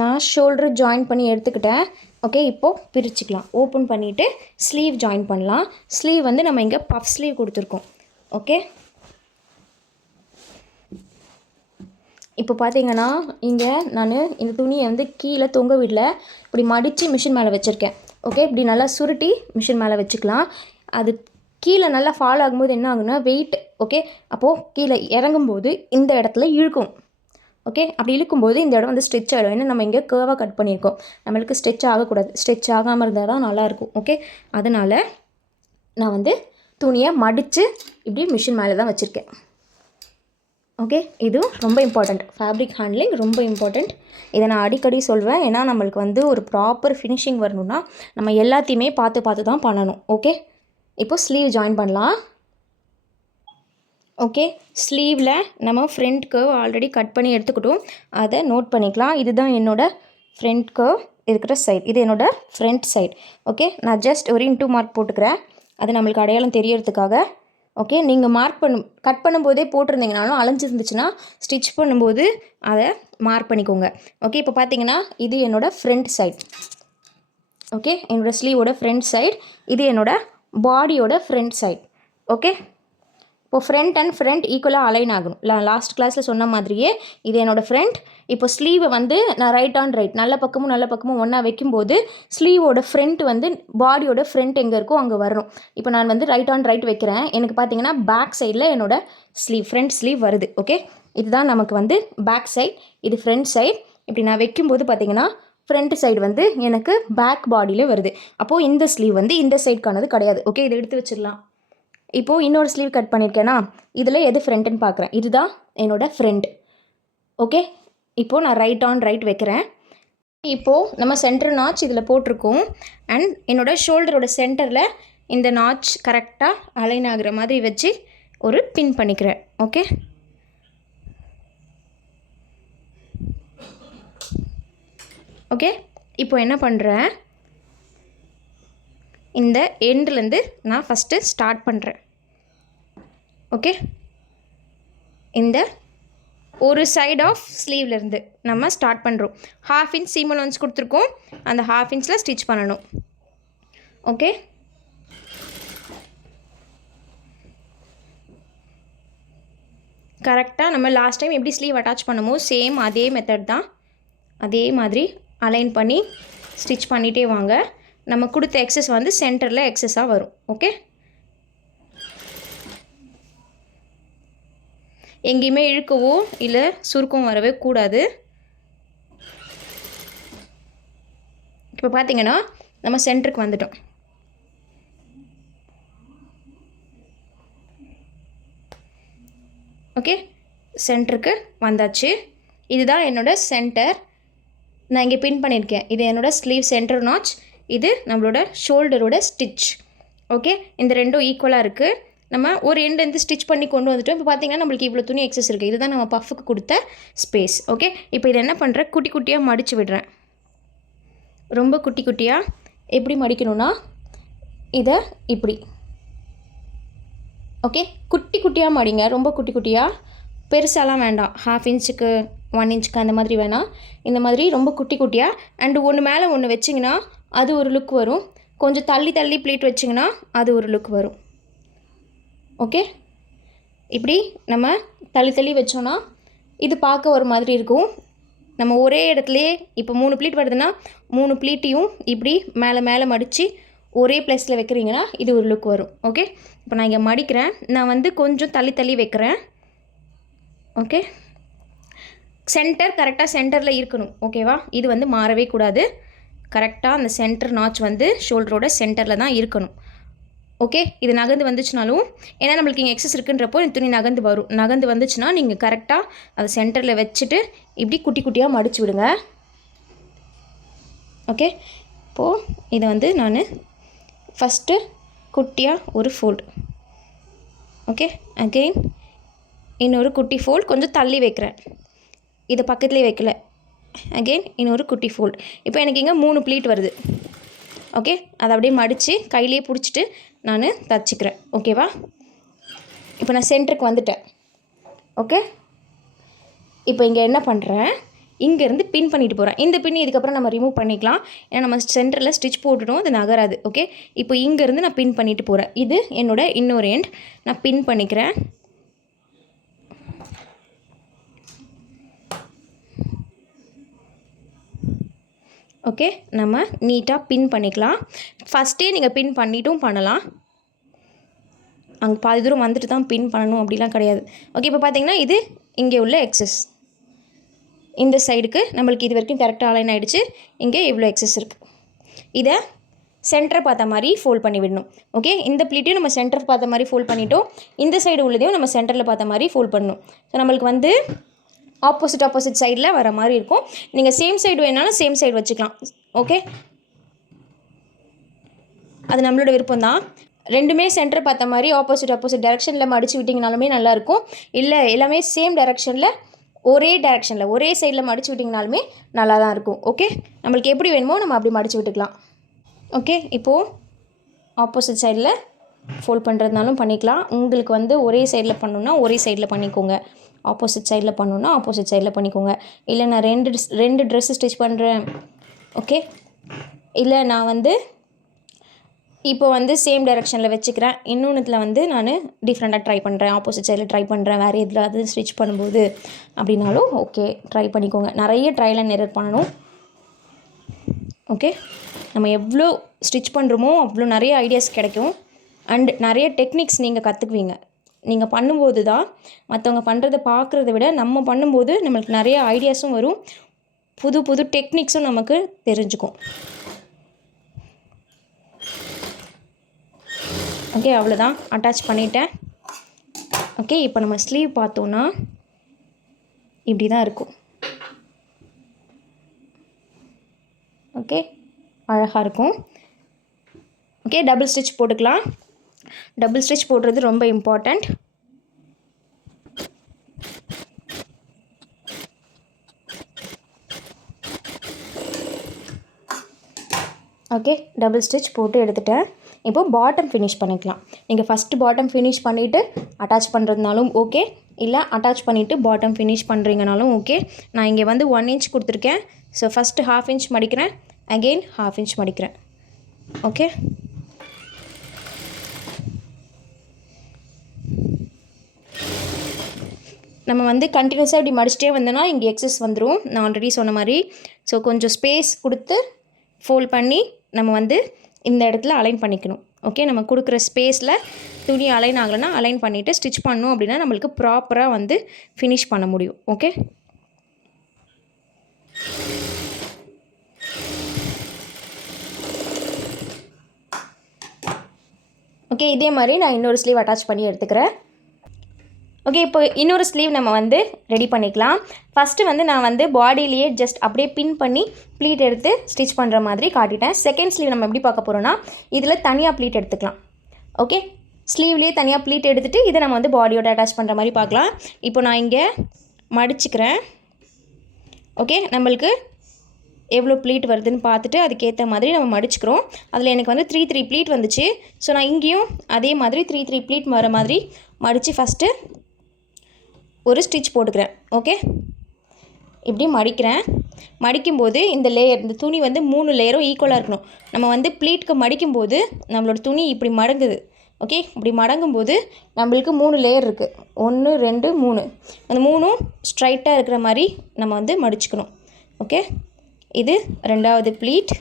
நான் shoulder join பண்ணி எடுத்துக்கிட்டேன். ஓகே, இப்போது பிரிச்சுக்கலாம். ஓப்பன் பண்ணிவிட்டு ஸ்லீவ் ஜாயின் பண்ணலாம். ஸ்லீவ் வந்து நம்ம இங்கே பஃப் ஸ்லீவ் கொடுத்துருக்கோம். ஓகே, இப்போ பார்த்தீங்கன்னா இங்கே நான் இந்த துணியை வந்து கீழே தொங்க விடல, இப்படி மடித்து மிஷின் மேலே வச்சுருக்கேன். ஓகே, இப்படி நல்லா சுருட்டி மிஷின் மேலே வச்சுக்கலாம். அது கீழே நல்லா ஃபால் ஆகும்போது என்ன ஆகுனா வெயிட். ஓகே, அப்போது கீழே இறங்கும்போது இந்த இடத்துல இழுக்கும். ஓகே, அப்படி இழுக்கும்போது இந்த இடம் வந்து ஸ்ட்ரெச் ஆகிடும். ஏன்னா நம்ம இங்கே கேர்வாக கட் பண்ணியிருக்கோம். நம்மளுக்கு ஸ்ட்ரெச் ஆகக்கூடாது. ஸ்ட்ரெச் ஆகாமல் இருந்தால் தான் நல்லாயிருக்கும். ஓகே, அதனால் நான் வந்து துணியை மடித்து இப்படி மிஷின் மேலே தான் வச்சுருக்கேன். ஓகே, இது ரொம்ப இம்பார்ட்டண்ட். ஃபேப்ரிக் ஹேண்ட்லிங் ரொம்ப இம்பார்ட்டண்ட். இதை நான் அடிக்கடி சொல்வேன். ஏன்னா நம்மளுக்கு வந்து ஒரு ப்ராப்பர் ஃபினிஷிங் வரணும்னா நம்ம எல்லாத்தையுமே பார்த்து தான் பண்ணணும். ஓகே, இப்போ ஸ்லீவ் ஜாயின் பண்ணலாம். ஓகே, ஸ்லீவில் நம்ம ஃப்ரண்ட் கர்வ் ஆல்ரெடி கட் பண்ணி எடுத்துக்கிட்டோம். அதை நோட் பண்ணிக்கலாம். இதுதான் என்னோடய ஃப்ரண்ட் கர்வ் இருக்கிற சைட். இது என்னோடய ஃப்ரண்ட் சைட். ஓகே, நான் ஜஸ்ட் ஒரு இன்டூ மார்க் போட்டுக்கிறேன். அது நம்மளுக்கு அடையாளம் தெரியறதுக்காக. ஓகே, நீங்கள் கட் பண்ணும்போதே போட்டிருந்தீங்கனாலும் அலைஞ்சிருந்துச்சுன்னா ஸ்டிச் பண்ணும்போது அதை மார்க் பண்ணிக்கோங்க. ஓகே, இப்போ பார்த்தீங்கன்னா இது என்னோடய ஃப்ரண்ட் சைட். ஓகே, என்னோடய ஸ்லீவோட ஃப்ரண்ட் சைட். இது என்னோடய பாடியோட ஃப்ரண்ட் சைட். ஓகே, இப்போ ஃப்ரண்ட் அண்ட் ஃப்ரண்ட் ஈக்குவலாக அலைன் ஆகணும். லாஸ்ட் கிளாஸில் சொன்ன மாதிரியே இது என்னோடய ஃப்ரண்ட். இப்போ ஸ்லீவை வந்து நான் ரைட் ஆன் ரைட் நல்ல பக்கமும் ஒன்றா வைக்கும்போது ஸ்லீவோட ஃப்ரண்ட் வந்து பாடியோட ஃப்ரண்ட் எங்கே இருக்கோ அங்கே வரணும். இப்போ நான் வந்து ரைட் ஆன் ரைட் வைக்கிறேன். எனக்கு பார்த்தீங்கன்னா பேக் சைடில் என்னோடய ஃப்ரண்ட் ஸ்லீவ் வருது. ஓகே, இதுதான் நமக்கு வந்து பேக் சைட், இது ஃப்ரண்ட் சைட். இப்படி நான் வைக்கும்போது பார்த்தீங்கன்னா ஃப்ரண்ட் சைடு வந்து எனக்கு பேக் பாடியில் வருது. அப்போது இந்த ஸ்லீவ் வந்து இந்த சைடுக்கானது கிடையாது. ஓகே, இதை எடுத்து வச்சிடலாம். இப்போது இன்னொரு ஸ்லீவ் கட் பண்ணியிருக்கேன்னா இதில் எது ஃப்ரண்ட்டுன்னு பார்க்குறேன். இதுதான் என்னோடய ஃப்ரண்ட். ஓகே, இப்போது நான் ரைட் ஆன் ரைட் வைக்கிறேன். இப்போது நம்ம சென்டர் நாச் இதில் போட்டிருக்கோம். அண்ட் என்னோடய ஷோல்டரோட சென்டரில் இந்த நாச் கரெக்டாக அலைன் ஆகிற மாதிரி வச்சு ஒரு பின் பண்ணிக்கிறேன். ஓகே, ஓகே, இப்போ என்ன பண்ணுறேன், இந்த எண்ட்லேருந்து நான் ஃபஸ்ட்டு ஸ்டார்ட் பண்ணுறேன். ஓகே, இந்த ஒரு சைட் ஆஃப் ஸ்லீவ்லேருந்து நம்ம ஸ்டார்ட் பண்ணுறோம். 1/2 இன்ச் சீம் அலோன்ஸ் கொடுத்துருக்கோம். அந்த 1/2 இன்ச்சில் ஸ்டிச் பண்ணணும். ஓகே, கரெக்டாக நம்ம லாஸ்ட் டைம் எப்படி ஸ்லீவ் அட்டாச் பண்ணுமோ சேம் அதே மெத்தட் தான். அதே மாதிரி அலைன் பண்ணி ஸ்டிச் பண்ணிகிட்டே வாங்க. நம்ம கொடுத்த எக்ஸஸ் வந்து சென்டரில் எக்ஸஸாக வரும். ஓகே, எங்கேயுமே இழுக்கவோ இல்லை சுருக்கம் வரவே கூடாது. இப்போ பார்த்தீங்கன்னா நம்ம சென்டருக்கு வந்துட்டோம். ஓகே, சென்டருக்கு வந்தாச்சு. இதுதான் என்னோடய சென்டர். நான் இங்கே பின் பண்ணியிருக்கேன். இது என்னோடய ஸ்லீவ் சென்டர் நாச். இது நம்மளோட ஷோல்டரோட ஸ்டிச். ஓகே, இந்த ரெண்டும் ஈக்குவலாக இருக்குது. நம்ம ஒரு எண்டு ஸ்டிச் பண்ணி கொண்டு வந்துட்டோம். இப்போ பார்த்தீங்கன்னா நம்மளுக்கு இவ்வளோ துணி எக்ஸஸ் இருக்குது. இதுதான் நம்ம பஃபுக்கு கொடுத்த ஸ்பேஸ். ஓகே, இப்போ இதை என்ன பண்ணுறேன், குட்டி குட்டியாக மடித்து விடுறேன். ரொம்ப குட்டி குட்டியாக எப்படி மடிக்கணும்னா இதை இப்படி. ஓகே, குட்டி குட்டியாக மடிங்க. ரொம்ப குட்டி குட்டியாக, பெருசாலாம் வேண்டாம். 1/2 இன்ச்சுக்கு 1 இன்ச்சுக்கு அந்த மாதிரி வேணாம். இந்த மாதிரி ரொம்ப குட்டி குட்டியாக. அண்டு ஒன்று மேலே ஒன்று வச்சிங்கன்னா அது ஒரு லுக் வரும். கொஞ்சம் தள்ளி ப்ளீட் வச்சிங்கன்னா அது ஒரு லுக் வரும். ஓகே, இப்படி நம்ம தள்ளி வச்சோன்னா இது பார்க்க ஒரு மாதிரி இருக்கும். நம்ம ஒரே இடத்துலையே இப்போ 3 ப்ளீட் வருதுன்னா 3 ப்ளீட்டையும் இப்படி மேலே மடித்து ஒரே ப்ளேஸில் வைக்கிறீங்கன்னா இது ஒரு லுக் வரும். ஓகே, இப்போ நான் இங்கே மடிக்கிறேன். நான் வந்து கொஞ்சம் தள்ளி வைக்கிறேன். ஓகே, சென்டர் கரெக்டாக சென்டரில் இருக்கணும். ஓகேவா, இது வந்து மாறவே கூடாது. கரெக்டாக அந்த சென்டர் நாச் வந்து ஷோல்டரோட சென்டரில் தான் இருக்கணும். ஓகே, இது நகர்ந்து வந்துச்சுனாலும், ஏன்னா நம்மளுக்கு இங்கே எக்ஸஸ் இருக்குன்றப்போ இந்த துணி நகர்ந்து வந்துச்சுன்னா நீங்கள் கரெக்டாக அதை சென்டரில் வச்சுட்டு இப்படி குட்டி குட்டியாக மடித்து விடுங்க. ஓகே, இப்போது இதை வந்து நான் ஃபஸ்ட்டு குட்டியாக ஒரு ஃபோல்டு. ஓகே, அகெயின் இன்னொரு குட்டி ஃபோல்ட், கொஞ்சம் தள்ளி வைக்கிறேன். இதை பக்கத்துலேயே வைக்கல. அகெயின் இன்னொரு குட்டி ஃபோல்ட். இப்போ எனக்கு இங்கே 3 ப்ளீட் வருது. ஓகே, அதை அப்படியே மடித்து கையிலே பிடிச்சிட்டு நான் தச்சுக்கிறேன். ஓகேவா, இப்போ நான் சென்டருக்கு வந்துட்டேன். ஓகே, இப்போ இங்கே என்ன பண்ணுறேன், இங்கேருந்து பின் பண்ணிட்டு போகிறேன். இந்த பின் இதுக்கப்புறம் நம்ம ரிமூவ் பண்ணிக்கலாம். ஏன்னா நம்ம சென்டரில் ஸ்டிச் போட்டுட்டோம், அது நகராது. ஓகே, இப்போ இங்கேருந்து நான் பின் பண்ணிட்டு போகிறேன். இது என்னோட இன்னொரு எண்ட். நான் பின் பண்ணிக்கிறேன். ஓகே, நம்ம நீட்டாக பின் பண்ணிக்கலாம். ஃபஸ்ட்டே நீங்கள் பின் பண்ணிட்டும் பண்ணலாம். அங்கே பாதி தூரம் வந்துட்டு தான் பின் பண்ணணும் அப்படிலாம் கிடையாது. ஓகே, இப்போ பார்த்தீங்கன்னா இது இங்கே உள்ள எக்ஸஸ். இந்த சைடுக்கு நம்மளுக்கு இது வரைக்கும் கரெக்டாக அலைன் ஆகிடுச்சு. இங்கே இவ்வளோ எக்ஸஸ் இருக்குது. இதை சென்டர் பார்த்த மாதிரி ஃபோல்ட் பண்ணி விடணும். ஓகே, இந்த ப்ளீட்டையும் நம்ம சென்டர் பார்த்த மாதிரி ஃபோல்ட் பண்ணிட்டோம். இந்த சைடு உள்ளதையும் நம்ம சென்டரில் பார்த்த மாதிரி ஃபோல்ட் பண்ணணும். ஸோ நம்மளுக்கு வந்து ஆப்போசிட் சைடில் வர மாதிரி இருக்கும். நீங்கள் சேம் சைடு வேணாலும் சேம் சைடு வச்சுக்கலாம். ஓகே, அது நம்மளோட விருப்பம் தான். ரெண்டுமே சென்டர் பார்த்த மாதிரி ஆப்போசிட் டைரெக்ஷனில் மடித்து விட்டிங்கனாலுமே நல்லாயிருக்கும். இல்லை எல்லாமே சேம் டைரெக்ஷனில் ஒரே சைடில் மடித்து விட்டிங்கனாலுமே நல்லா தான் இருக்கும். ஓகே, நம்மளுக்கு எப்படி வேணுமோ நம்ம அப்படி மடித்து விட்டுக்கலாம். ஓகே, இப்போது ஆப்போசிட் சைடில் ஃபோல்ட் பண்ணுறதுனாலும் பண்ணிக்கலாம். உங்களுக்கு வந்து ஒரே சைடில் பண்ணணுன்னா ஒரே சைடில் பண்ணிக்கோங்க. ஆப்போசிட் சைடில் பண்ணணுன்னா ஆப்போசிட் சைடில் பண்ணிக்கோங்க. இல்லை நான் ரெண்டு ட்ரெஸ்ஸு ஸ்டிச் பண்ணுறேன். ஓகே, இல்லை நான் வந்து இப்போ வந்து சேம் டைரெக்ஷனில் வச்சுக்கிறேன், இன்னொன்றுத்தில் வந்து நான் டிஃப்ரெண்ட்டாக ட்ரை பண்ணுறேன், ஆப்போசிட் சைடில் ட்ரை பண்ணுறேன், வேறு எதில் அது ஸ்டிச் பண்ணும்போது அப்படின்னாலும் ஓகே, ட்ரை பண்ணிக்கோங்க. நிறைய ட்ரையல் அண்ட் எரர் பண்ணணும். ஓகே, நம்ம எவ்வளோ ஸ்டிச் பண்ணுறோமோ அவ்வளோ நிறைய ஐடியாஸ் கிடைக்கும். அண்ட் நிறைய டெக்னிக்ஸ் நீங்கள் கற்றுக்குவீங்க. நீங்கள் பண்ணும்போது தான் மற்றவங்க பண்ணுறதை பார்க்குறத விட நம்ம பண்ணும்போது நம்மளுக்கு நிறைய ஐடியாஸும் வரும், புது டெக்னிக்ஸும் நமக்கு தெரிஞ்சுக்கும். ஓகே, அவ்வளோதான், அட்டாச் பண்ணிட்டேன். ஓகே, இப்போ நம்ம ஸ்லீவ் பார்த்தோன்னா இப்படி தான் இருக்கும். ஓகே, அழகாக இருக்கும். ஓகே, டபுள் ஸ்டிச் போட்டுக்கலாம். டபுள் ஸ்டிச் போடுறது ரொம்ப இம்பார்ட்டண்ட். ஓகே, டபுள் ஸ்டிச் போட்டு எடுத்துட்டேன். இப்போது பாட்டம் ஃபினிஷ் பண்ணிக்கலாம். நீங்கள் ஃபஸ்ட்டு பாட்டம் ஃபினிஷ் பண்ணிவிட்டு அட்டாச் பண்ணுறதுனாலும் ஓகே, இல்லை அட்டாச் பண்ணிவிட்டு பாட்டம் ஃபினிஷ் பண்ணுறீங்கனாலும் ஓகே. நான் இங்கே வந்து 1 இன்ச் கொடுத்துருக்கேன். ஸோ ஃபஸ்ட்டு 1/2 இன்ச் மடிக்கிறேன், அகெயின் 1/2 இன்ச் மடிக்கிறேன். ஓகே, நம்ம வந்து கண்டினியூஸாக இப்படி மடிச்சிட்டே வந்தோன்னா இங்கே எக்ஸஸ் வந்துடும், நான் ஆல்ரெடி சொன்ன மாதிரி. ஸோ கொஞ்சம் ஸ்பேஸ் கொடுத்து ஃபோல்ட் பண்ணி நம்ம வந்து இந்த இடத்துல அலைன் பண்ணிக்கணும். ஓகே, நம்ம கொடுக்குற ஸ்பேஸில் துணி அலைன் ஆகலைன்னா அலைன் பண்ணிவிட்டு ஸ்டிச் பண்ணணும் அப்படின்னா நம்மளுக்கு ப்ராப்பராக வந்து ஃபினிஷ் பண்ண முடியும். ஓகே, ஓகே, இதே மாதிரி நான் இன்னொரு ஸ்லீவ் அட்டாச் பண்ணி எடுத்துக்கிறேன். ஓகே, இப்போ இன்னொரு ஸ்லீவ் நம்ம வந்து ரெடி பண்ணிக்கலாம். ஃபஸ்ட்டு வந்து நான் வந்து பாடியிலேயே ஜஸ்ட் அப்படியே பின் பண்ணி ப்ளீட் எடுத்து ஸ்டிச் பண்ணுற மாதிரி காட்டிட்டேன். செகண்ட் ஸ்லீவ் நம்ம எப்படி பார்க்க போகிறோன்னா இதில் தனியாக ப்ளீட் எடுத்துக்கலாம். ஓகே, ஸ்லீவ்லேயே தனியாக ப்ளீட் எடுத்துகிட்டு இதை நம்ம வந்து பாடியோட அட்டாச் பண்ணுற மாதிரி பார்க்கலாம். இப்போ நான் இங்கே மடிச்சுக்கிறேன். ஓகே, நம்மளுக்கு எவ்வளோ ப்ளீட் வருதுன்னு பார்த்துட்டு அதுக்கேற்ற மாதிரி நம்ம மடிச்சுக்கிறோம். அதில் எனக்கு வந்து 3 ப்ளீட் வந்துச்சு. ஸோ நான் இங்கேயும் அதே மாதிரி 3 ப்ளீட் வர மாதிரி மடித்து ஃபஸ்ட்டு ஒரு ஸ்டிச் போட்டுக்கிறேன். ஓகே, இப்படி மடிக்கிறேன். மடிக்கும்போது இந்த துணி வந்து 3 லேயரும் ஈக்குவலாக இருக்கணும். நம்ம வந்து ப்ளீட்க்கு மடிக்கும்போது நம்மளோட துணி இப்படி மடங்குது. ஓகே, இப்படி மடங்கும்போது நம்மளுக்கு 3 லேயர் இருக்குது. 1 2 3. அந்த 3ம் ஸ்ட்ரைட்டாக இருக்கிற மாதிரி நம்ம வந்து மடிச்சுக்கணும். ஓகே, இது 2வது ப்ளீட்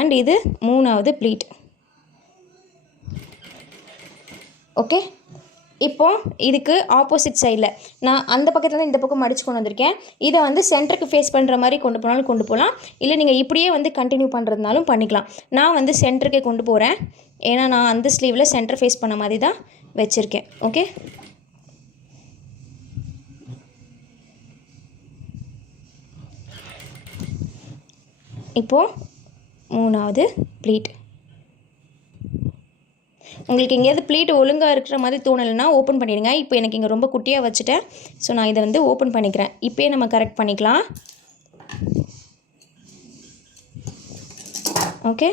அண்ட் இது 3வது ப்ளீட். ஓகே, இப்போது இதுக்கு ஆப்போசிட் சைடில் நான் அந்த பக்கத்தில் இந்த பக்கம் மடித்து கொண்டு வந்திருக்கேன். இதை வந்து சென்டருக்கு ஃபேஸ் பண்ணுற மாதிரி கொண்டு போனாலும் கொண்டு போகலாம், இல்லை நீங்கள் இப்படியே வந்து கண்டினியூ பண்ணுறதுனாலும் பண்ணிக்கலாம். நான் வந்து சென்டருக்கே கொண்டு போகிறேன், ஏன்னா நான் அந்த ஸ்லீவில் சென்டர் ஃபேஸ் பண்ண மாதிரி தான் வச்சுருக்கேன். ஓகே, இப்போது 3வது ப்ளீட். உங்களுக்கு எங்கேயாவது ப்ளீட் ஒழுங்காக இருக்கிற மாதிரி தோணலைன்னா ஓப்பன் பண்ணிடுங்க. இப்போ எனக்கு இங்கே ரொம்ப குட்டியாக வச்சுட்டேன். ஸோ நான் இதை வந்து ஓப்பன் பண்ணிக்கிறேன். இப்போயே நம்ம கரெக்ட் பண்ணிக்கலாம். ஓகே,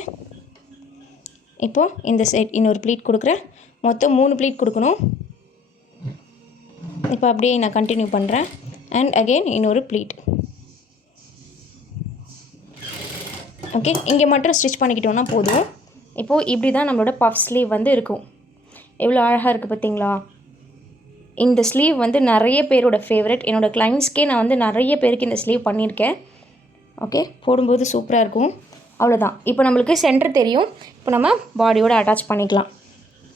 இப்போது இந்த சைட் இன்னொரு ப்ளீட் கொடுக்குறேன். மொத்தம் 3 ப்ளீட் கொடுக்கணும். இப்போ அப்படியே நான் கண்டினியூ பண்ணுறேன். அண்ட் அகெயின் இன்னொரு ப்ளீட். ஓகே, இங்கே மட்டும் ஸ்டிச் பண்ணிக்கிட்டோன்னா போதும். இப்போது இப்படி தான் நம்மளோட பஃப் ஸ்லீவ் வந்து இருக்கும். எவ்வளோ அழகாக இருக்குது பார்த்தீங்களா? இந்த ஸ்லீவ் வந்து நிறைய பேரோட ஃபேவரட். என்னோடய கிளைண்ட்ஸ்க்கே நான் வந்து நிறைய பேருக்கு இந்த ஸ்லீவ் பண்ணியிருக்கேன். ஓகே, போடும்போது சூப்பராக இருக்கும். அவ்வளோதான். இப்போ நம்மளுக்கு சென்டர் தெரியும். இப்போ நம்ம பாடியோட அட்டாச் பண்ணிக்கலாம்.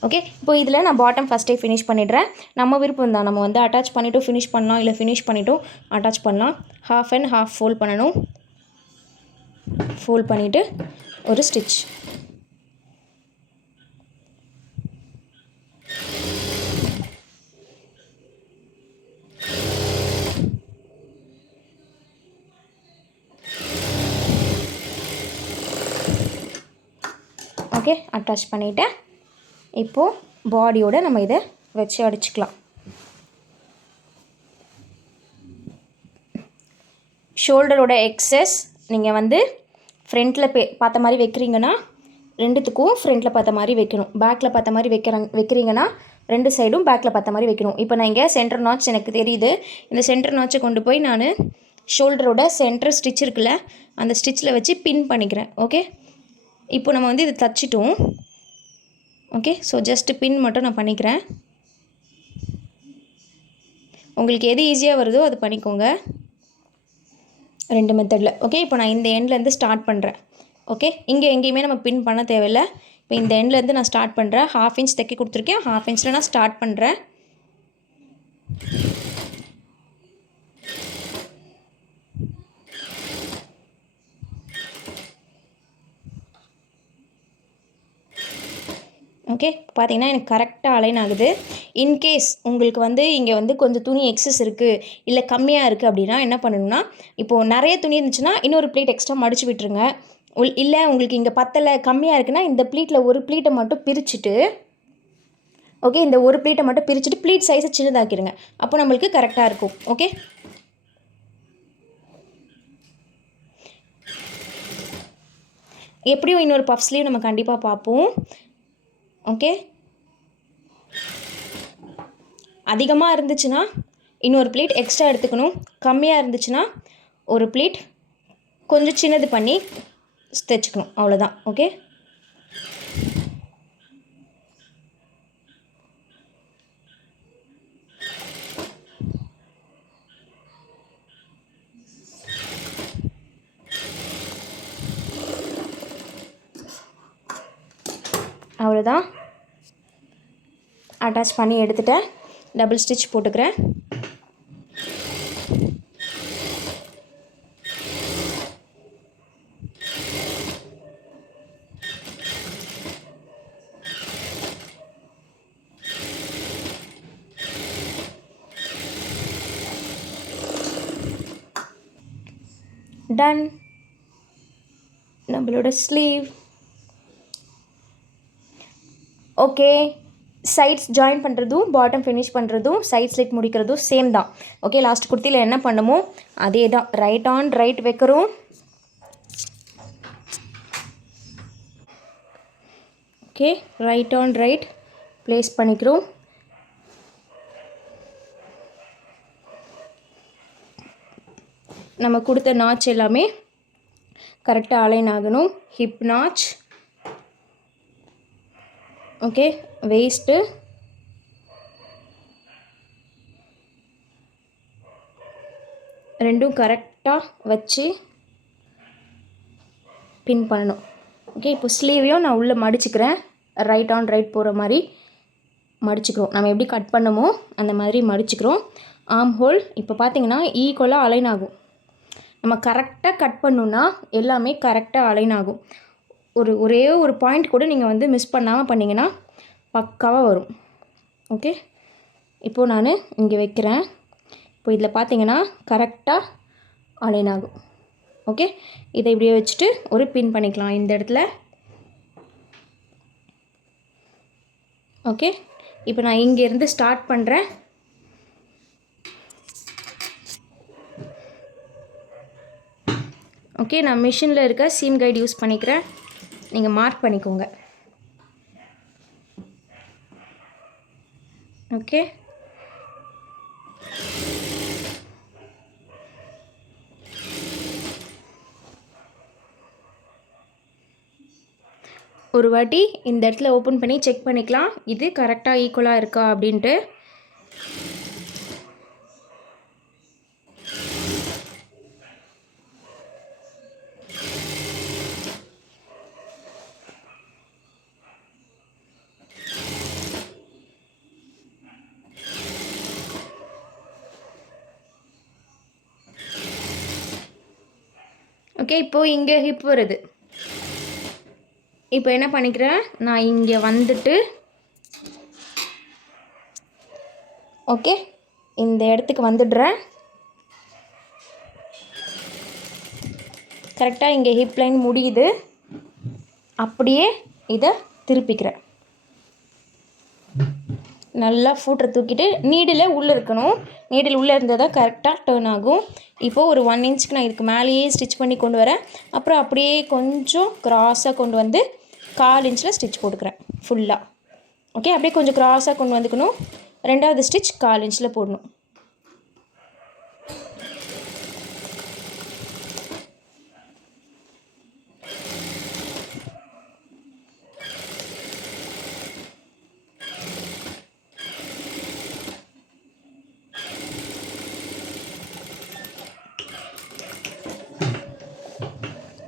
ஓகே, இப்போ இதில் நான் பாட்டம் ஃபஸ்ட்டே ஃபினிஷ் பண்ணிடுறேன். நம்ம விருப்பம் தான், நம்ம வந்து அட்டாச் பண்ணிவிட்டு ஃபினிஷ் பண்ணலாம், இல்லை ஃபினிஷ் பண்ணிவிட்டும் அட்டாச் பண்ணலாம். ஹாஃப் அண்ட் ஹாஃப் ஃபோல்ட் பண்ணணும். ஃபோல்ட் பண்ணிவிட்டு ஒரு ஸ்டிச். ஓகே, அட்டாச் பண்ணிவிட்டேன். இப்போது பாடியோடு நம்ம இதை வச்சு அடிச்சுக்கலாம். ஷோல்டரோட எக்ஸஸ் நீங்கள் வந்து ஃப்ரண்ட்டில் பார்த்த மாதிரி வைக்கிறீங்கன்னா ரெண்டுத்துக்கும் ஃப்ரண்ட்டில் பார்த்த மாதிரி வைக்கணும். பேக்கில் பார்த்த மாதிரி வைக்கிறீங்கன்னா ரெண்டு சைடும் பேக்கில் பார்த்த மாதிரி வைக்கணும். இப்போ நான் இங்கே சென்டர் நாட்ச் எனக்கு தெரியுது. இந்த சென்டர் நாட்சை கொண்டு போய் நான் ஷோல்டரோட சென்டர் ஸ்டிச் இருக்குல்ல, அந்த ஸ்டிச்சில் வச்சு பின் பண்ணிக்கிறேன். ஓகே, இப்போ நம்ம வந்து இது தச்சிட்டோம். ஓகே, ஸோ ஜஸ்ட்டு பின் மட்டும் நான் பண்ணிக்கிறேன். உங்களுக்கு எது ஈஸியாக வருதோ அது பண்ணிக்கோங்க, ரெண்டு மெத்தடில். ஓகே, இப்போ நான் இந்த எண்ட்லேருந்து ஸ்டார்ட் பண்ணுறேன். ஓகே, இங்கே எங்கேயுமே நம்ம பின் பண்ண தேவையில்லை. இப்போ இந்த எண்ட்லேருந்து நான் ஸ்டார்ட் பண்ணுறேன். 1/2 இன்ச் தைக்க கொடுத்துருக்கேன். 1/2 இன்ச்சில் நான் ஸ்டார்ட் பண்ணுறேன். ஓகே, பார்த்தீங்கன்னா எனக்கு கரெக்டாக அலைன் ஆகுது. இன்கேஸ் உங்களுக்கு வந்து இங்கே வந்து கொஞ்சம் துணி எக்ஸஸ் இருக்குது, இல்லை கம்மியாக இருக்குது அப்படின்னா என்ன பண்ணணும்னா, இப்போது நிறைய துணி இருந்துச்சுன்னா இன்னொரு ப்ளீட் எக்ஸ்ட்ரா மடித்து விட்டுருங்க. இல்லை உங்களுக்கு இங்கே பத்தலை, கம்மியாக இருக்குன்னா இந்த ப்ளீட்டில் ஒரு ப்ளீட்டை மட்டும் பிரிச்சுட்டு, ஓகே, இந்த ஒரு ப்ளீட்டை மட்டும் பிரிச்சுட்டு ப்ளீட் சைஸை சின்னதாக்கிடுங்க. அப்போ நம்மளுக்கு கரெக்டாக இருக்கும். ஓகே, எப்படியும் இன்னொரு பஃப் ஸ்லீவ் நம்ம கண்டிப்பாக பார்ப்போம். ஓகே, அதிகமாக இருந்துச்சுன்னா இன்னொரு ப்ளீட் எக்ஸ்ட்ரா எடுத்துக்கணும். கம்மியாக இருந்துச்சுன்னா ஒரு ப்ளீட் கொஞ்சம் சின்னது பண்ணி தைச்சிக்கணும். அவ்வளோதான். ஓகே, அவ்வளோதான். அட்டாச் பண்ணி எடுத்துட்டேன். டபுள் ஸ்டிச் போட்டுக்கிறேன். டன். நம்மளோட ஸ்லீவ் ஓகே. சைட்ஸ் ஜாயின் பண்ணுறதும் பாட்டம் ஃபினிஷ் பண்ணுறதும் சைட் ஸ்லிட் முடிக்கிறதும் சேம் தான். ஓகே, லாஸ்ட் குர்த்தியில் என்ன பண்ணுமோ அதே தான். ரைட் ஆன் ரைட் வைக்கிறோம். Okay, right on right place பண்ணிக்கிறோம். நம்ம கொடுத்த நாட்ச் எல்லாமே கரெக்டாக அலைன் ஆகணும். ஹிப் நாட்ச், ஓகே, வேஸ்ட்டு, ரெண்டும் கரெக்டாக வச்சு பின் பண்ணணும். ஓகே, இப்போ ஸ்லீவையும் நான் உள்ளே மடிச்சுக்கிறேன். ரைட் ஆன் ரைட் போகிற மாதிரி மடிச்சுக்கிறோம். நம்ம எப்படி கட் பண்ணமோ அந்த மாதிரி மடிச்சுக்கிறோம். ஆர்ம் ஹோல் இப்போ பார்த்தீங்கன்னா ஈக்குவலாக அலைன் ஆகும். நம்ம கரெக்டாக கட் பண்ணோன்னா எல்லாமே கரெக்டாக அலைன் ஆகும். ஒரே ஒரு பாயிண்ட் கூட நீங்கள் வந்து மிஸ் பண்ணாமல் பண்ணிங்கன்னா பக்காவாக வரும். ஓகே, இப்போது நான் இங்கே வைக்கிறேன். இப்போ இதில் பார்த்தீங்கன்னா கரெக்டாக அலைன் ஆகும். ஓகே, இதை இப்படியே வச்சுட்டு ஒரு பின் பண்ணிக்கலாம் இந்த இடத்துல. ஓகே, இப்போ நான் இங்கேருந்து ஸ்டார்ட் பண்ணுறேன். ஓகே, நான் மிஷினில் இருக்க சீம் கைடு யூஸ் பண்ணிக்கிறேன். நீங்கள் மார்க் பண்ணிக்கோங்க. ஓகே, ஒரு வாட்டி இந்த இடத்துல ஓப்பன் பண்ணி செக் பண்ணிக்கலாம் இது கரெக்டாக ஈக்குவலாக இருக்கா அப்படின்ட்டு. ஓகே, இப்போது இங்கே ஹிப் வருது. இப்போ என்ன பண்ணிக்கிறேன், நான் இங்கே வந்துட்டு ஓகே இந்த இடத்துக்கு வந்துடுறேன். கரெக்டாக இங்கே ஹிப் லைன் முடியுது. அப்படியே இதை திருப்பிக்கிறேன். நல்லா ஃபூட்டரை தூக்கிட்டு நீடில் உள்ளே இருக்கணும். நீடில் உள்ளே இருந்தால் தான் கரெக்டாக டேர்ன் ஆகும். இப்போது ஒரு 1 இன்ச்சுக்கு நான் இதுக்கு மேலேயே ஸ்டிச் பண்ணி கொண்டு வரேன். அப்புறம் அப்படியே கொஞ்சம் க்ராஸாக கொண்டு வந்து 1/4 இன்ச்சில் ஸ்டிச் போட்டுக்கிறேன் ஃபுல்லாக. ஓகே, அப்படியே கொஞ்சம் க்ராஸாக கொண்டு வந்துக்கணும். 2வது ஸ்டிச் 1/4 இன்ச்சில் போடணும்.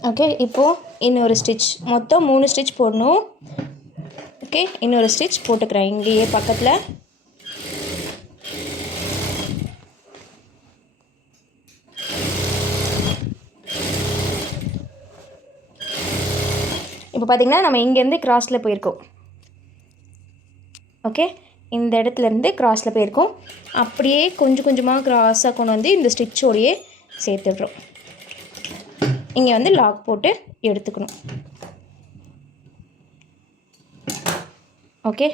ஓகே, இப்போது இன்னொரு ஸ்டிச், மொத்தம் 3 ஸ்டிச் போடணும். ஓகே, இன்னொரு ஸ்டிச் போட்டுக்கிறேன் இங்கேயே பக்கத்தில். இப்போ பார்த்திங்கன்னா நம்ம இங்கேருந்து கிராஸில் போயிருக்கோம். ஓகே, இந்த இடத்துலேருந்து கிராஸில் போயிருக்கோம். அப்படியே கொஞ்சம் கொஞ்சமாக கிராஸாக கொண்டு வந்து இந்த ஸ்டிச்சோடையே சேர்த்துடுறோம். இங்கே வந்து லாக் போட்டு எடுத்துக்கணும். ஓகே,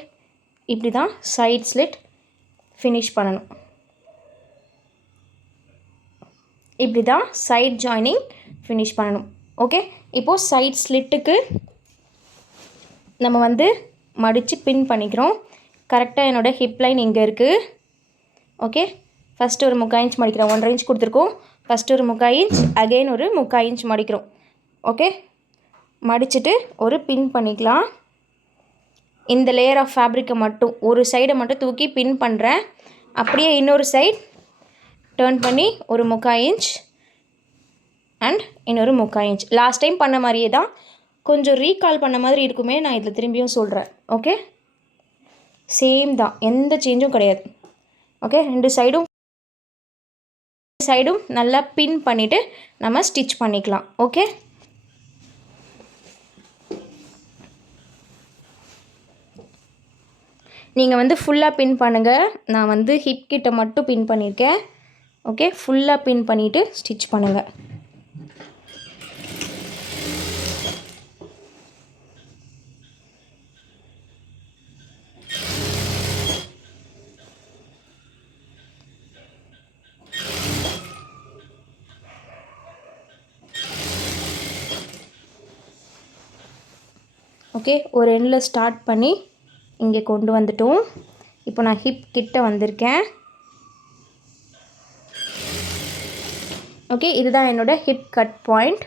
இப்படி தான் சைட் ஸ்லிட் ஃபினிஷ் பண்ணணும். இப்படி தான் சைட் ஜாயினிங் ஃபினிஷ் பண்ணணும். ஓகே, இப்போது சைட் ஸ்லிட்டுக்கு நம்ம வந்து மடித்து பின் பண்ணிக்கிறோம். கரெக்டாக என்னோடய ஹிப் லைன் இங்கே இருக்குது. ஓகே, ஃபஸ்ட்டு ஒரு 3/4 இன்ச் மடிக்கிறோம். 1/2 இன்ச் கொடுத்துருக்கோம். ஃபஸ்ட்டு ஒரு 3/4 இன்ச், அகெயின் ஒரு 3/4 இன்ச் மடிக்கிறோம். ஓகே, மடிச்சுட்டு ஒரு பின் பண்ணிக்கலாம். இந்த லேயர் ஆஃப் ஃபேப்ரிக்கை மட்டும் ஒரு சைடை மட்டும் தூக்கி பின் பண்ணுறேன். அப்படியே இன்னொரு சைட் டேர்ன் பண்ணி ஒரு 3/4 இன்ச் அண்ட் இன்னொரு 3/4 இன்ச். லாஸ்ட் டைம் பண்ண மாதிரியே தான், கொஞ்சம் ரீகால் பண்ண மாதிரி இருக்குமே, நான் இதில் திரும்பியும் சொல்கிறேன். ஓகே, சேம் தான், எந்த சேஞ்சும் கிடையாது. ஓகே, 2 சைடும் நல்லா பின் பண்ணிவிட்டு நம்ம ஸ்டிச் பண்ணிக்கலாம். ஓகே, நீங்கள் வந்து ஃபுல்லாக பின் பண்ணுங்கள். நான் வந்து ஹிப் கிட்ட மட்டும் பின் பண்ணியிருக்கேன். ஓகே, ஃபுல்லாக பின் பண்ணிவிட்டு ஸ்டிச் பண்ணுங்கள். ஓகே, ஒரு எண்டில் ஸ்டார்ட் பண்ணி இங்கே கொண்டு வந்துட்டோம். இப்போ நான் ஹிப் கிட்ட வந்திருக்கேன். ஓகே, இதுதான் என்னோடய ஹிப் கட் பாயிண்ட்.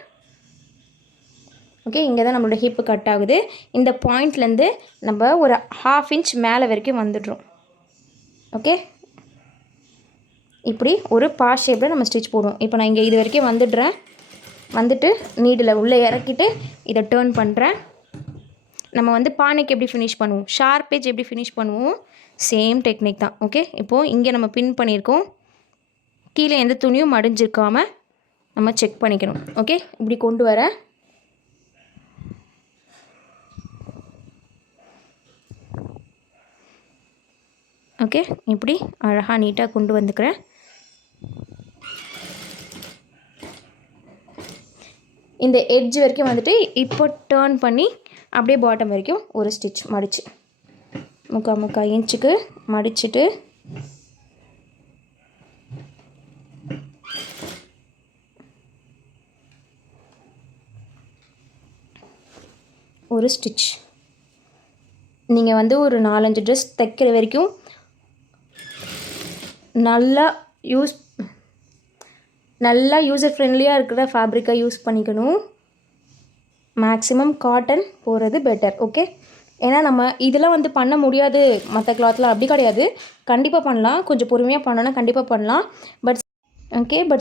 ஓகே, இங்கே தான் நம்மளோட ஹிப்பு கட் ஆகுது. இந்த பாயிண்ட்லேருந்து நம்ம ஒரு 1/2 இன்ச் மேலே வரைக்கும் வந்துடுறோம். ஓகே, இப்படி ஒரு பா ஷேப்பில் நம்ம ஸ்டிச் போடுவோம். இப்போ நான் இங்கே இது வரைக்கும் வந்துட்டு நீடில் உள்ளே இறக்கிட்டு இதை டேர்ன் பண்ணுறேன். நம்ம வந்து பானைக்கு எப்படி ஃபினிஷ் பண்ணுவோம், ஷார்ப் எட்ஜ் எப்படி ஃபினிஷ் பண்ணுவோம், சேம் டெக்னிக் தான். ஓகே, இப்போது இங்கே நம்ம பின் பண்ணியிருக்கோம். கீழே எந்த துணியும் மடிஞ்சிருக்காமல் நம்ம செக் பண்ணிக்கணும். ஓகே, இப்படி கொண்டு வர ஓகே, இப்படி அழகாக நீட்டாக கொண்டு வந்துக்கிறேன். இந்த எட்ஜ் வரைக்கும் வந்துட்டு இப்போ டேர்ன் பண்ணி அப்படியே பாட்டம் வரைக்கும் ஒரு ஸ்டிச் மடித்து 3/4 இன்ச்சுக்கு மடிச்சுட்டு ஒரு ஸ்டிச். நீங்கள் வந்து ஒரு 4-5 ட்ரெஸ் தைக்கிற வரைக்கும் நல்லா யூசர் ஃப்ரெண்ட்லியாக இருக்கிற ஃபேப்ரிக்காக யூஸ் பண்ணிக்கணும். மேக்ஸிமம் காட்டன் போகிறது பெட்டர். ஓகே, ஏன்னா நம்ம இதெல்லாம் வந்து பண்ண முடியாது மற்ற கிளாத்லாம், அப்படி கிடையாது. கண்டிப்பாக பண்ணலாம், கொஞ்சம் பொறுமையாக பண்ணோன்னா கண்டிப்பாக பண்ணலாம். பட்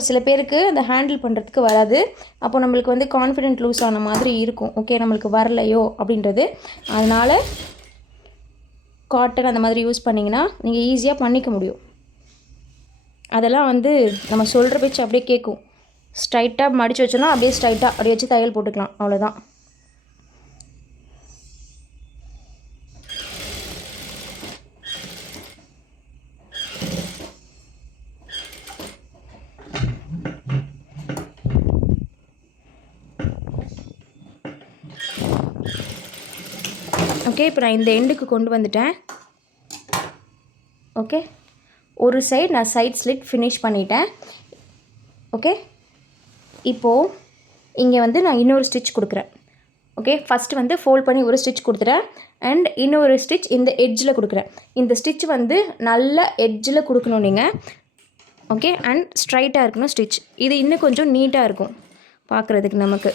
சில பேருக்கு அந்த ஹேண்டில் பண்ணுறதுக்கு வராது. அப்போ நம்மளுக்கு வந்து கான்ஃபிடென்ட் லூஸ் ஆன மாதிரி இருக்கும். ஓகே, நம்மளுக்கு வரலையோ அப்படின்றது. அதனால் காட்டன் அந்த மாதிரி யூஸ் பண்ணிங்கன்னா நீங்கள் ஈஸியாக பண்ணிக்க முடியும். அதெல்லாம் வந்து நம்ம சொல்கிற பேச்சு அப்படியே கேட்கும். ஸ்ட்ரைட்டாக மடித்து வச்சோன்னா அப்படியே ஸ்ட்ரைட்டாக அப்படியே வச்சு தையல் போட்டுக்கலாம், அவ்வளோதான். ஓகே, இப்போ நான் இந்த எண்டுக்கு கொண்டு வந்துட்டேன். ஓகே, ஒரு சைடு நான் சைட் ஸ்லிட் ஃபினிஷ் பண்ணிட்டேன். ஓகே, இப்போது இங்கே வந்து நான் இன்னொரு ஸ்டிச் கொடுக்குறேன். ஓகே, ஃபஸ்ட்டு வந்து ஃபோல்ட் பண்ணி ஒரு ஸ்டிச் கொடுத்துறேன். அண்ட் இன்னொரு ஸ்டிச் இந்த எட்ஜில் கொடுக்குறேன். இந்த ஸ்டிச் வந்து நல்ல எட்ஜில் கொடுக்கணும் நீங்கள். ஓகே, அண்ட் ஸ்ட்ரைட்டாக இருக்கணும் ஸ்டிச். இது இன்னும் கொஞ்சம் நீட்டாக இருக்கும் பார்க்குறதுக்கு நமக்கு.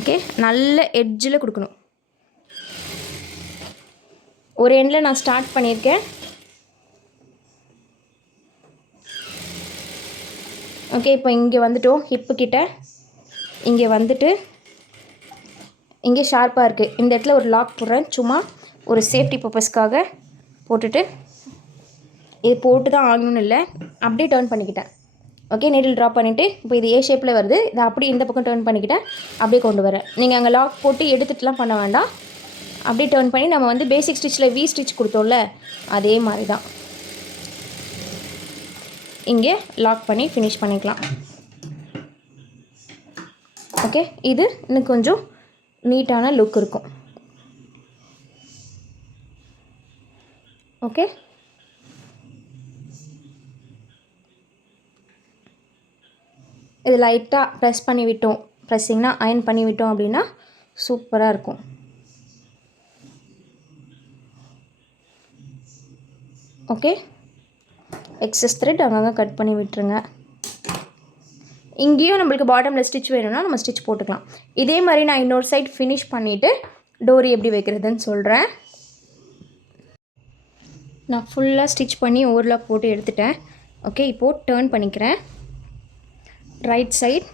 ஓகே, நல்ல எட்ஜில் கொடுக்கணும். ஒரு எண்டில் நான் ஸ்டார்ட் பண்ணியிருக்கேன். ஓகே, இப்போ இங்கே வந்துட்டோம். ஹிப்பு கிட்ட இங்கே வந்துட்டு இங்கே ஷார்ப்பாக இருக்குது. இந்த இடத்துல ஒரு லாக் போடுறேன், சும்மா ஒரு சேஃப்டி பர்பஸ்க்காக போட்டுட்டு. இது போட்டு தான் ஆகணும்னு இல்லை, அப்படியே டர்ன் பண்ணிக்கிட்டேன். ஓகே, நீடில் ட்ராப் பண்ணிவிட்டு இப்போ இது ஏ ஷேப்பில் வருது. இதை அப்படியே இந்த பக்கம் டர்ன் பண்ணிக்கிட்டேன், அப்படியே கொண்டு வரேன். நீங்கள் அங்கே லாக் போட்டு எடுத்துகிட்டுலாம் பண்ண வேண்டாம். அப்படியே டர்ன் பண்ணி நம்ம வந்து பேசிக் ஸ்டிச்சில் வி ஸ்டிச் கொடுத்தோம்ல, அதே மாதிரி தான் இங்கே லாக் பண்ணி ஃபினிஷ் பண்ணிக்கலாம். ஓகே, இது இன்னும் கொஞ்சம் நீட்டான லுக் இருக்கும். ஓகே, இது லைட்டாக ப்ரெஸ் பண்ணி விட்டோம், ப்ரெஸ்ஸிங்னா அயன் பண்ணி விட்டோம் அப்படின்னா சூப்பராக இருக்கும். ஓகே, எக்ஸஸ் த்ரெட் அங்கங்கே கட் பண்ணி விட்டுருங்க. இங்கேயும் நம்மளுக்கு பாட்டமில் ஸ்டிச் வேணும்னா நம்ம ஸ்டிச் போட்டுக்கலாம். இதே மாதிரி நான் இன்னொரு சைட் ஃபினிஷ் பண்ணிவிட்டு டோரி எப்படி வைக்கிறதுன்னு சொல்கிறேன். நான் ஃபுல்லாக ஸ்டிச் பண்ணி ஓவர்லாக் போட்டு எடுத்துட்டேன். ஓகே, இப்போது டர்ன் பண்ணிக்கிறேன். ரைட் சைட்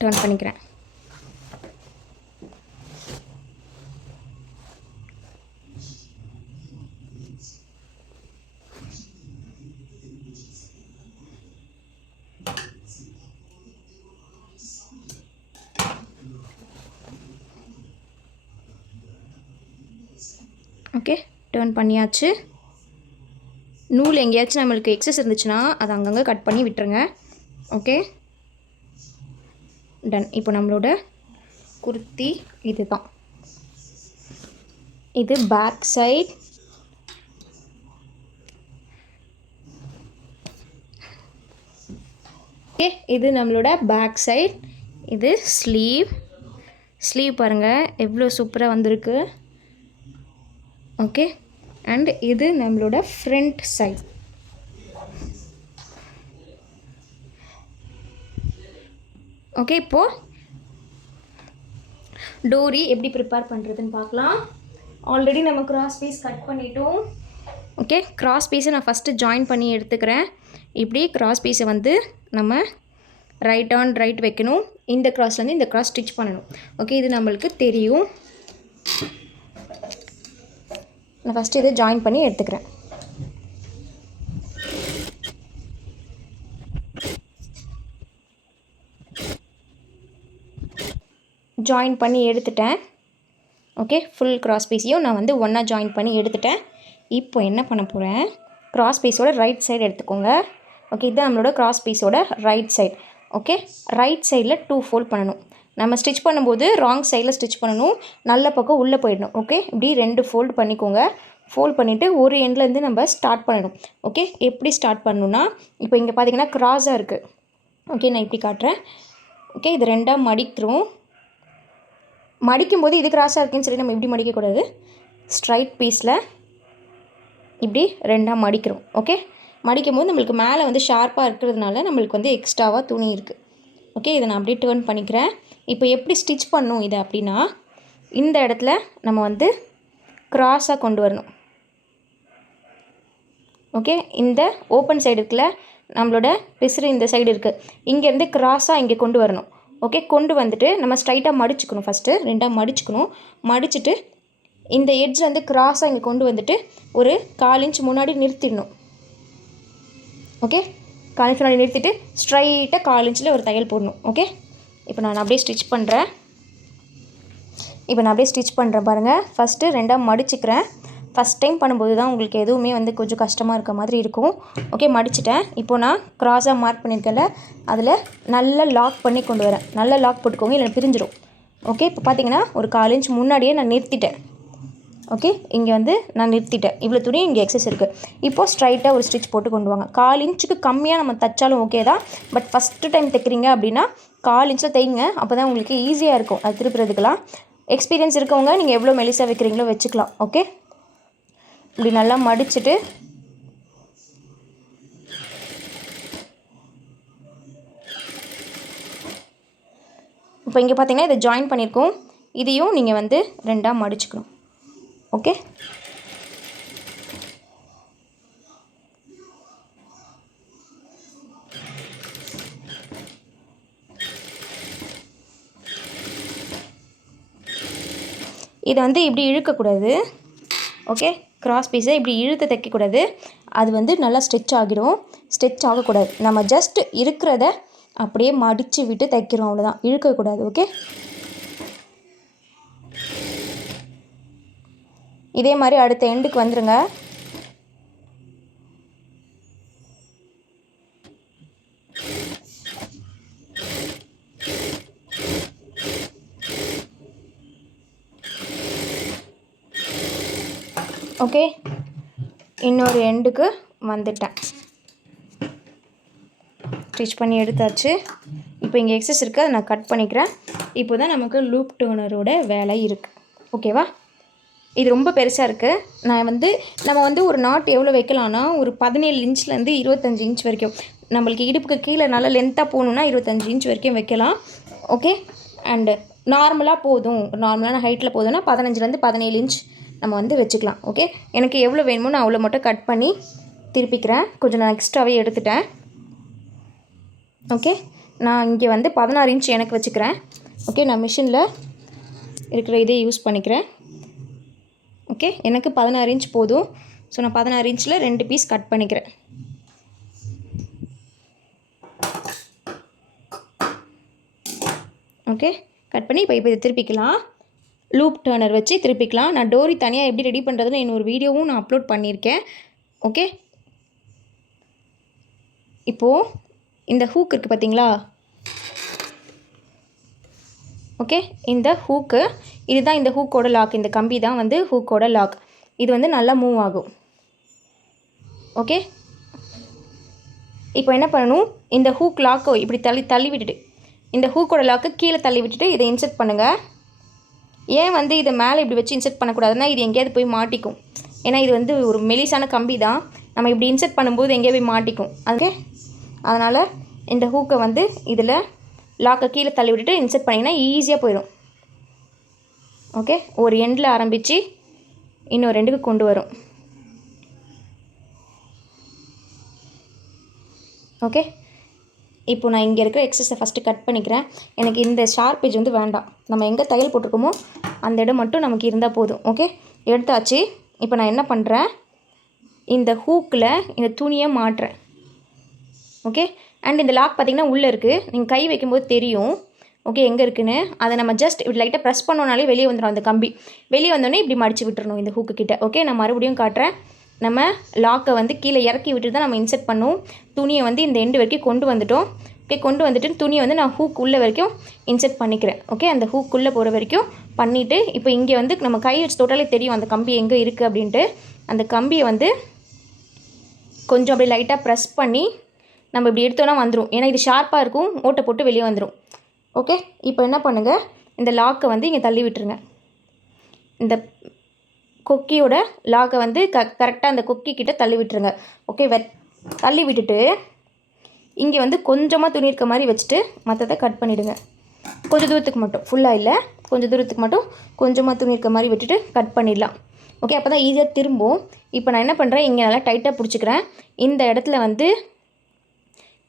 டர்ன் பண்ணிக்கிறேன். ஓகே, டர்ன் பண்ணியாச்சு. நூல் எங்கேயாச்சும் நம்மளுக்கு எக்ஸஸ் இருந்துச்சுன்னா அதை அங்கங்கே கட் பண்ணி விட்டுருங்க. Okay, done. இப்போ நம்மளோட குர்த்தி இது தான். இது பேக் சைட். ஓகே, இது நம்மளோட பேக் சைட். இது ஸ்லீவ் பாருங்கள் எவ்வளோ சூப்பராக வந்திருக்கு. ஓகே, அண்ட் இது நம்மளோட ஃப்ரண்ட் சைட். ஓகே, இப்போது டோரி எப்படி ப்ரிப்பேர் பண்ணுறதுன்னு பார்க்கலாம். ஆல்ரெடி நம்ம கிராஸ் பீஸ் கட் பண்ணிட்டோம். ஓகே, கிராஸ் பீஸை நான் ஃபஸ்ட்டு ஜாயின் பண்ணி எடுத்துக்கிறேன். இப்படி கிராஸ் பீஸை வந்து நம்ம ரைட் ஆன் ரைட் வைக்கணும். இந்த கிராஸ்லேருந்து இந்த கிராஸ் ஸ்டிச் பண்ணணும். ஓகே, இது நம்மளுக்கு தெரியும். நான் ஃபஸ்ட்டு இதை ஜாயின் பண்ணி எடுத்துக்கிறேன். ஜாயின் பண்ணி எடுத்துட்டேன். ஓகே, ஃபுல் கிராஸ் பீஸையும் நான் வந்து ஒன்றா ஜாயின் பண்ணி எடுத்துட்டேன். இப்போ என்ன பண்ண போகிறேன், கிராஸ் பீஸோட ரைட் சைடு எடுத்துக்கோங்க. ஓகே, இதுதான் நம்மளோட கிராஸ் பீஸோட ரைட் சைடு. ஓகே, ரைட் சைடில் 2 ஃபோல்ட் பண்ணணும். நம்ம ஸ்டிச் பண்ணும்போது ராங் சைடில் ஸ்டிச் பண்ணணும், நல்ல பக்கம் உள்ளே போயிடணும். ஓகே, இப்படி 2 ஃபோல்டு பண்ணிக்கோங்க. ஃபோல்ட் பண்ணிவிட்டு ஒரு எண்ட்லேருந்து நம்ம ஸ்டார்ட் பண்ணணும். ஓகே, எப்படி ஸ்டார்ட் பண்ணணுன்னா, இப்போ இங்கே பார்த்தீங்கன்னா க்ராஸாக இருக்குது. ஓகே, நான் இப்படி காட்டுறேன். ஓகே, இது 2ஆக மடிக்கிறோம். மடிக்கும்போது இது கிராஸாக இருக்குன்னு சொல்லி நம்ம இப்படி மடிக்கக்கூடாது. ஸ்ட்ரைட் பீஸில் இப்படி 2ஆக மடிக்கிறோம். ஓகே, மடிக்கும் போது நம்மளுக்கு மேலே வந்து ஷார்ப்பாக இருக்கிறதுனால நம்மளுக்கு வந்து எக்ஸ்ட்ராவாக துணி இருக்குது. ஓகே, இதை நான் அப்படியே டேர்ன் பண்ணிக்கிறேன். இப்போ எப்படி ஸ்டிச் பண்ணணும் இதை அப்படின்னா, இந்த இடத்துல நம்ம வந்து க்ராஸாக கொண்டு வரணும். ஓகே, இந்த ஓப்பன் சைடு இருக்குல்ல, நம்மளோட பிசுறு இந்த சைடு இருக்குது, இங்கேருந்து க்ராஸாக இங்கே கொண்டு வரணும். ஓகே, கொண்டு வந்துட்டு நம்ம ஸ்ட்ரைட்டாக மடிச்சுக்கணும். ஃபஸ்ட்டு 2ஆக மடிச்சுக்கணும். மடிச்சுட்டு இந்த எட்ஜ் வந்து க்ராஸாக இங்கே கொண்டு வந்துட்டு ஒரு 1/4 இன்ச் முன்னாடி நிறுத்திடணும். ஓகே, 1/4 இன்ச் முன்னாடி நிறுத்திட்டு ஸ்ட்ரைட்டாக 1/4 இன்ச்சில் ஒரு தையல் போடணும். ஓகே, இப்போ நான் அப்படியே ஸ்டிச் பண்ணுறேன். பாருங்கள். ஃபஸ்ட்டு 2ஆக மடிச்சுக்கிறேன். ஃபஸ்ட் டைம் பண்ணும்போது தான் உங்களுக்கு எதுவுமே வந்து கொஞ்சம் கஷ்டமாக இருக்க மாதிரி இருக்கும். ஓகே, மடிச்சிட்டேன். இப்போது நான் க்ராஸாக மார்க் பண்ணியிருக்கேன்ல, அதில் நல்லா லாக் பண்ணி கொண்டு வரேன். நல்லா லாக் போட்டுக்கோங்க, இல்லை பிரிஞ்சிடும். ஓகே, இப்போ பார்த்தீங்கன்னா ஒரு 1/4 இன்ச் முன்னாடியே நான் நிறுத்திட்டேன். ஓகே, இங்கே வந்து நான் நிறுத்திட்டேன். இவ்வளோ துணி இங்கே எக்ஸஸ் இருக்குது. இப்போது ஸ்ட்ரைட்டாக ஒரு ஸ்டிச் போட்டு கொண்டு வாங்க. 1/4 இன்ச்சுக்கு கம்மியாக நம்ம தைச்சாலும் ஓகே தான். பட் ஃபஸ்ட்டு டைம் தைக்கிறீங்க அப்படின்னா 1/4 இன்ச்சில் தைங்க. அப்போ தான் உங்களுக்கு ஈஸியாக இருக்கும் அது திருப்புறதுக்கெலாம். எக்ஸ்பீரியன்ஸ் இருக்கவங்க நீங்கள் எவ்வளோ மெலிசாக வைக்கிறீங்களோ வச்சுக்கலாம். ஓகே, இப்படி நல்லா மடிச்சுட்டு இப்போ இங்கே பார்த்தீங்கன்னா இதை ஜாயின் பண்ணியிருக்கோம். இதையும் நீங்கள் வந்து 2ஆக மடிச்சுக்கணும். ஓகே, இதை வந்து இப்படி இழுக்கக்கூடாது. ஓகே, கிராஸ் பீஸை இப்படி இழுத்து தைக்கக்கூடாது. அது வந்து நல்லா ஸ்ட்ரெச் ஆகிடும். ஸ்ட்ரெச் ஆகக்கூடாது. நம்ம ஜஸ்ட் இருக்கிறத அப்படியே மடித்து விட்டு தைக்கிறோம், அவ்வளோதான். இழுக்கக்கூடாது. ஓகே, இதே மாதிரி அடுத்த எண்டுக்கு வந்துடுங்க. ஓகே, இன்னொரு எண்டுக்கு வந்துட்டேன். ஸ்டிச் பண்ணி எடுத்தாச்சு. இப்போ இங்கே எக்ஸஸ் இருக்குது, அதை நான் கட் பண்ணிக்கிறேன். இப்போ தான் நமக்கு லூப் டர்னரோட வேலை இருக்குது. ஓகேவா? இது ரொம்ப பெருசாக இருக்குது. நம்ம வந்து ஒரு நாட் எவ்வளோ வைக்கலாம்னா, ஒரு 17 இன்ச்லேருந்து 25 இன்ச் வரைக்கும். நம்மளுக்கு இடுப்புக்கு கீழே நல்லா லென்த்தாக போகணுன்னா 25 இன்ச் வரைக்கும் வைக்கலாம். ஓகே, அண்டு நார்மலாக போதும், நார்மலான ஹைட்டில் போதும்னா 15லேருந்து 17 இன்ச் நம்ம வந்து வச்சுக்கலாம். ஓகே, எனக்கு எவ்வளோ வேணுமோ நான் அவ்வளோ மட்டும் கட் பண்ணி திருப்பிக்கிறேன். கொஞ்சம் நான் எக்ஸ்ட்ராவே எடுத்துட்டேன். ஓகே, நான் இங்கே வந்து 16 இன்ச் எனக்கு வச்சுக்கிறேன். ஓகே, நான் மிஷினில் இருக்கிற இதே யூஸ் பண்ணிக்கிறேன். ஓகே, எனக்கு 16 இன்ச் போதும். ஸோ நான் 16 இன்ச்சில் 2 பீஸ் கட் பண்ணிக்கிறேன். ஓகே, கட் பண்ணி இப்போ இதை திருப்பிக்கலாம். லூப் டர்னர் வச்சு திருப்பிக்கலாம். நான் டோரி தனியாக எப்படி ரெடி பண்ணுறதுன்னு இன்னொரு வீடியோவும் நான் அப்லோட் பண்ணியிருக்கேன். ஓகே, இப்போது இந்த ஹூக் இருக்குது பார்த்தீங்களா? ஓகே, இந்த ஹூக்கு, இதுதான் இந்த ஹூக்கோட லாக். இந்த கம்பி தான் வந்து ஹூக்கோட லாக். இது வந்து நல்லா மூவ் ஆகும். ஓகே, இப்போ என்ன பண்ணணும், இந்த ஹூக் லாக்கை இப்படி தள்ளி விட்டுட்டு, இந்த ஹூக்கோட லாக்கை கீழே தள்ளி விட்டுட்டு இதை இன்செர்ட் பண்ணுங்கள். ஏன் வந்து இதை மேலே இப்படி வச்சு இன்செர்ட் பண்ணக்கூடாதுன்னா, இது எங்கேயாவது போய் மாட்டிக்கும். ஏன்னா இது வந்து ஒரு மெலிசான கம்பி தான். நம்ம இப்படி இன்செர்ட் பண்ணும்போது எங்கேயா போய் மாட்டிக்கும். ஓகே, அதனால் இந்த ஹூக்கை வந்து இதில் லாக்கை கீழே தள்ளி விட்டுட்டு இன்செர்ட் பண்ணிங்கன்னா ஈஸியாக போயிடும். ஓகே, ஒரு எண்டில் ஆரம்பித்து இன்னொரு எண்டுக்கு கொண்டு வரும். ஓகே, இப்போ நான் இங்கே இருக்கிற எக்ஸஸை ஃபஸ்ட்டு கட் பண்ணிக்கிறேன். எனக்கு இந்த ஷார்ப் எட்ஜ் வந்து வேண்டாம். நம்ம எங்கே தையல் போட்டிருக்கோமோ அந்த இடம் மட்டும் நமக்கு இருந்தால் போதும். ஓகே, எடுத்தாச்சு. இப்போ நான் என்ன பண்ணுறேன், இந்த ஹூக்கில் இந்த துணியை மாட்டுறேன். ஓகே, அண்ட் இந்த லாக் பார்த்திங்கன்னா உள்ளே இருக்குது. நீங்கள் கை வைக்கும்போது தெரியும். ஓகே, எங்கே இருக்குன்னு. அதை நம்ம ஜஸ்ட் இப்படி லைட்டாக ப்ரெஸ் பண்ணோனாலே வெளியே வந்துடும். அந்த கம்பி வெளியே வந்தோடனே இப்படி மடித்து விட்டுறணும் இந்த ஹூக்கு கிட்ட. ஓகே, நான் மறுபடியும் காட்டுறேன். நம்ம லாக்கை வந்து கீழே இறக்கி விட்டு தான் நம்ம இன்செர்ட் பண்ணுவோம். துணியை வந்து இந்த எண்டு வரைக்கும் கொண்டு வந்துட்டோம். ஓகே, கொண்டு வந்துட்டு துணியை வந்து நான் ஹூக் உள்ளே வரைக்கும் இன்செர்ட் பண்ணிக்கிறேன். ஓகே, அந்த ஹூக் உள்ளே போகிற வரைக்கும் பண்ணிவிட்டு, இப்போ இங்கே வந்து நம்ம கை வச்சு தொட்டாலே தெரியும் அந்த கம்பி எங்கே இருக்குது அப்படின்ட்டு. அந்த கம்பியை வந்து கொஞ்சம் அப்படி லைட்டாக ப்ரெஸ் பண்ணி நம்ம இப்படி எடுத்தோன்னா வந்துடும். ஏன்னா இது ஷார்ப்பாக இருக்கும், ஓட்டை போட்டு வெளியே வந்துடும். ஓகே, இப்போ என்ன பண்ணுங்கள், இந்த லாக்கை வந்து இங்கே தள்ளி விட்டுருங்க. இந்த கொக்கியோட லாக்கை வந்து கரெக்டாக அந்த கொக்கி கிட்ட தள்ளி விட்டுருங்க. ஓகே, தள்ளி விட்டுட்டு இங்கே வந்து கொஞ்சமாக துணி இருக்க மாதிரி வச்சுட்டு மற்றதை கட் பண்ணிவிடுங்க. கொஞ்சம் தூரத்துக்கு மட்டும், ஃபுல்லாக இல்லை, கொஞ்சம் தூரத்துக்கு மட்டும் கொஞ்சமாக துணி இருக்க மாதிரி விட்டுட்டு கட் பண்ணிடலாம். ஓகே, அப்போ தான் ஈஸியாக திரும்பும். இப்போ நான் என்ன பண்ணுறேன், இங்கே நல்லா டைட்டாக பிடிச்சிக்கிறேன். இந்த இடத்துல வந்து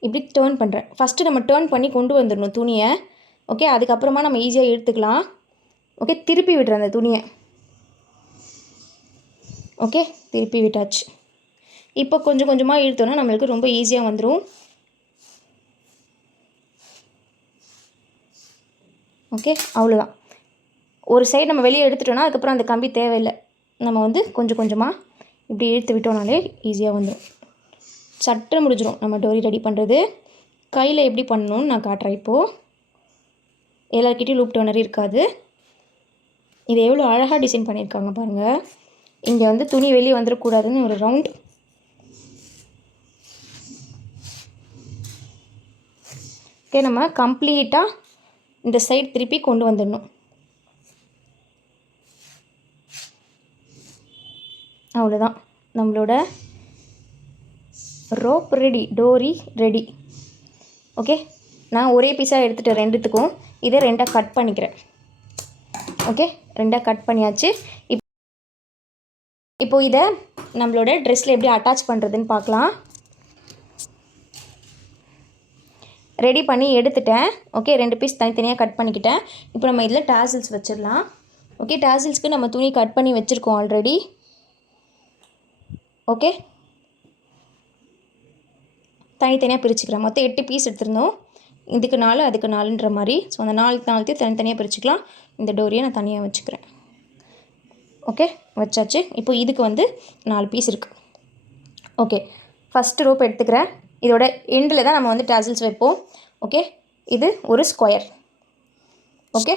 இப்படி டேர்ன் பண்ணுறேன். ஃபஸ்ட்டு நம்ம டேர்ன் பண்ணி கொண்டு வந்துடணும் துணியை. ஓகே, அதுக்கப்புறமா நம்ம ஈஸியாக எடுத்துக்கலாம். ஓகே, திருப்பி விடுறேன் அந்த துணியை. ஓகே, திருப்பி விட்டாச்சு. இப்போ கொஞ்சம் கொஞ்சமாக இழுத்தோன்னா நம்மளுக்கு ரொம்ப ஈஸியாக வந்துடும். ஓகே, அவ்வளோதான். ஒரு சைடு நம்ம வெளியே எடுத்துட்டோன்னா அதுக்கப்புறம் அந்த கம்பி தேவையில்லை. நம்ம வந்து கொஞ்சம் கொஞ்சமாக இப்படி இழுத்து விட்டோம்னாலே ஈஸியாக வந்துடும். சட்டை முடிஞ்சிடும் நம்ம டோரி ரெடி பண்ணுறது. கையில் எப்படி பண்ணணும்னு நான் காட்டுறேன். இப்போது எல்லாருக்கிட்டையும் லூப் டர்னர் இருக்காது. இதை எவ்வளோ அழகாக டிசைன் பண்ணியிருக்காங்க பாருங்கள். இங்கே வந்து துணி வெளியே வந்துடக்கூடாதுன்னு ஒரு ரவுண்ட். ஓகே, நம்ம கம்ப்ளீட்டாக இந்த சைடு திருப்பி கொண்டு வந்துடணும். அவ்வளோதான், நம்மளோட ரோப் ரெடி, டோரி ரெடி. ஓகே, நான் ஒரே பீஸாக எடுத்துகிட்டேன் ரெண்டுத்துக்கும். இதை ரெண்டாக கட் பண்ணிக்கிறேன். ஓகே, ரெண்டாக கட் பண்ணியாச்சு. இப்போது இதை நம்மளோட ட்ரெஸ்ஸில் எப்படி அட்டாச் பண்ணுறதுன்னு பார்க்கலாம். ரெடி பண்ணி எடுத்துட்டேன். ஓகே, 2 பீஸ் தனித்தனியாக கட் பண்ணிக்கிட்டேன். இப்போ நம்ம இதில் டாசில்ஸ் வச்சிடலாம். ஓகே, டாசில்ஸ்க்கு நம்ம துணி கட் பண்ணி வச்சுருக்கோம் ஆல்ரெடி. ஓகே, தனித்தனியாக பிரிச்சுக்கிறேன். மொத்தம் 8 பீஸ் எடுத்துருந்தோம். இதுக்கு 4 அதுக்கு 4ன்ற மாதிரி. ஸோ அந்த 4 தனித்தனியாக பிரிச்சுக்கலாம். இந்த டோரியை நான் தனியாக வச்சுக்கிறேன். ஓகே, வச்சாச்சு. இப்போ இதுக்கு வந்து 4 பீஸ் இருக்குது. ஓகே, ஃபஸ்ட்டு ரோப் எடுத்துக்கிறேன். இதோட எண்டில் தான் நம்ம வந்து டாசில்ஸ் வைப்போம். ஓகே, இது ஒரு ஸ்கொயர். ஓகே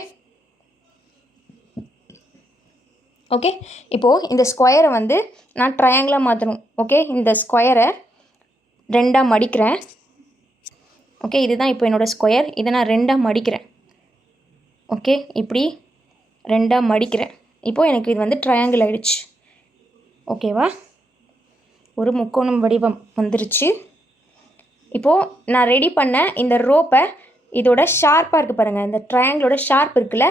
ஓகே இப்போது இந்த ஸ்கொயரை வந்து நான் ட்ரையாங்கிளாக மாற்றணும். ஓகே, இந்த ஸ்கொயரை 2ஆக மடிக்கிறேன். ஓகே, இதுதான் இப்போ என்னோடய ஸ்கொயர். இதை நான் 2ஆக மடிக்கிறேன். ஓகே, இப்படி 2ஆக மடிக்கிறேன். இப்போது எனக்கு இது வந்து ட்ரையாங்கிள் ஆகிடுச்சு. ஓகேவா, ஒரு முக்கோணம் வடிவம் வந்துருச்சு. இப்போது நான் ரெடி பண்ண இந்த ரோப்பை இதோட ஷார்ப்பாக இருக்குது பாருங்கள், இந்த ட்ரையாங்கிளோட ஷார்ப் இருக்குல்ல,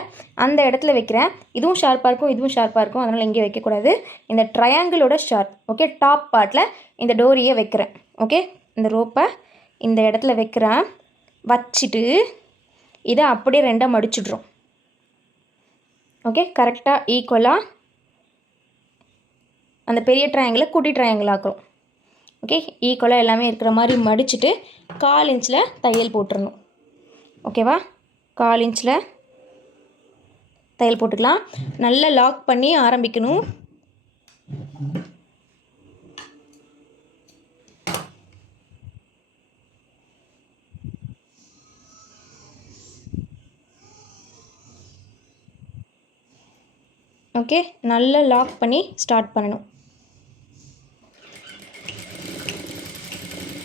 அந்த இடத்துல வைக்கிறேன். இதுவும் ஷார்ப்பாக இருக்கும், இதுவும் ஷார்ப்பாக இருக்கும், அதனால் இங்கே வைக்கக்கூடாது. இந்த ட்ரையாங்கிளோட ஷார்ப், ஓகே, டாப் பார்ட்டில் இந்த டோரியை வைக்கிறேன். ஓகே, இந்த ரோப்பை இந்த இடத்துல வைக்கிறேன். வச்சுட்டு இதை அப்படியே 2ஆக மடிச்சிடுறோம். ஓகே, கரெக்டாக ஈக்குவலாக அந்த பெரிய ட்ரையாங்கிளை குட்டி ட்ரையாங்கிள் ஆக்குறோம். ஓகே, ஈக்குவலாக எல்லாமே இருக்கிற மாதிரி மடிச்சுட்டு 1/4 இன்ச்சில் தையல் போட்டுடணும். ஓகேவா, 1/4 இன்ச்சில் தையல் போட்டுக்கலாம். நல்லா லாக் பண்ணி ஆரம்பிக்கணும். ஓகே, நல்லா லாக் பண்ணி ஸ்டார்ட் பண்ணணும்.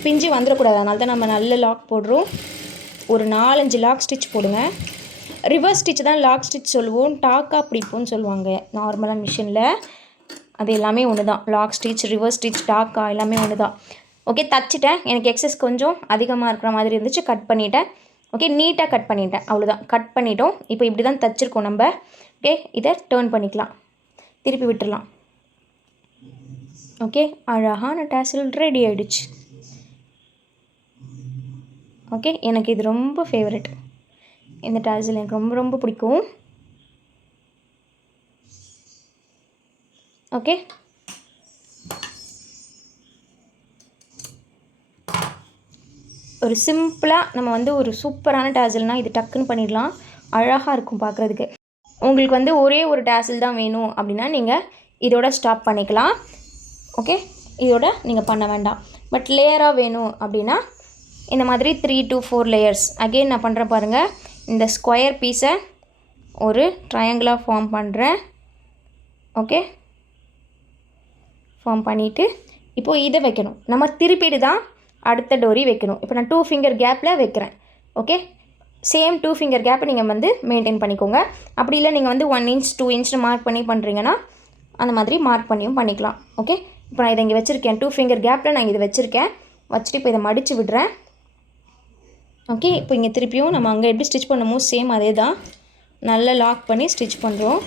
பிஞ்சு வந்துடக்கூடாது, அதனால தான் நம்ம நல்ல லாக் போடுறோம். ஒரு 4-5 லாக் ஸ்டிச் போடுங்க. ரிவர்ஸ் ஸ்டிச் தான் லாக் ஸ்டிச் சொல்லுவோம், டாக்காக பிடிப்போம்னு சொல்லுவாங்க நார்மலாக மிஷினில். அது எல்லாமே ஒன்று தான். லாக் ஸ்டிச், ரிவர்ஸ் ஸ்டிச், டாக்கா எல்லாமே ஒன்று தான். ஓகே, தச்சுட்டேன். எனக்கு எக்ஸஸ் கொஞ்சம் அதிகமாக இருக்கிற மாதிரி இருந்துச்சு, கட் பண்ணிட்டேன். ஓகே, நீட்டாக கட் பண்ணிட்டேன், அவ்வளோதான். கட் பண்ணிட்டோம். இப்போ இப்படி தான் தச்சுருக்கோம் நம்ம. ஓகே, இதை டேர்ன் பண்ணிக்கலாம், திருப்பி விட்டுடலாம். ஓகே, அழகான டாசில் ரெடி ஆகிடுச்சு. ஓகே, எனக்கு இது ரொம்ப ஃபேவரட். இந்த டாசில் எனக்கு ரொம்ப ரொம்ப பிடிக்கும். ஓகே, ஒரு சிம்பிளாக நம்ம வந்து ஒரு சூப்பரான டாசில்னால் இது டக்குன்னு பண்ணிடலாம். அழகாக இருக்கும் பார்க்குறதுக்கு. உங்களுக்கு வந்து ஒரே ஒரு டாசில் தான் வேணும் அப்படின்னா நீங்கள் இதோட ஸ்டாப் பண்ணிக்கலாம். ஓகே, இதோட நீங்கள் பண்ண வேண்டாம். பட் லேயராக வேணும் அப்படின்னா இந்த மாதிரி 3 to 4 லேயர்ஸ். அகெயின் நான் பண்ணுறேன் பாருங்கள். இந்த ஸ்கொயர் பீஸை ஒரு ட்ரையாங்கிளாக ஃபார்ம் பண்ணுறேன். ஓகே, ஃபார்ம் பண்ணிவிட்டு இப்போது இதை வைக்கணும். நம்ம திருப்பிட்டு தான் அடுத்த டோரி வைக்கணும். இப்போ நான் 2 ஃபிங்கர் கேப்பில் வைக்கிறேன். ஓகே, சேம் 2 ஃபிங்கர் கேப்பை நீங்கள் வந்து மெயின்டைன் பண்ணிக்கோங்க. அப்படி இல்லை நீங்கள் வந்து 1 inch 2 inch மார்க் பண்ணி பண்ணுறீங்கன்னா அந்த மாதிரி மார்க் பண்ணியும் பண்ணிக்கலாம். ஓகே, இப்போ நான் இதை இங்கே வச்சுருக்கேன். 2 ஃபிங்கர் கேப்பில் நான் இதை வச்சுருக்கேன். வச்சுட்டு இப்போ இதை மடித்து விடுறேன். ஓகே, இப்போ இங்கே திருப்பியும் நம்ம அங்கே எப்படி ஸ்டிச் பண்ணுமோ சேம் அதே தான், நல்லா லாக் பண்ணி ஸ்டிச் பண்ணுறோம்.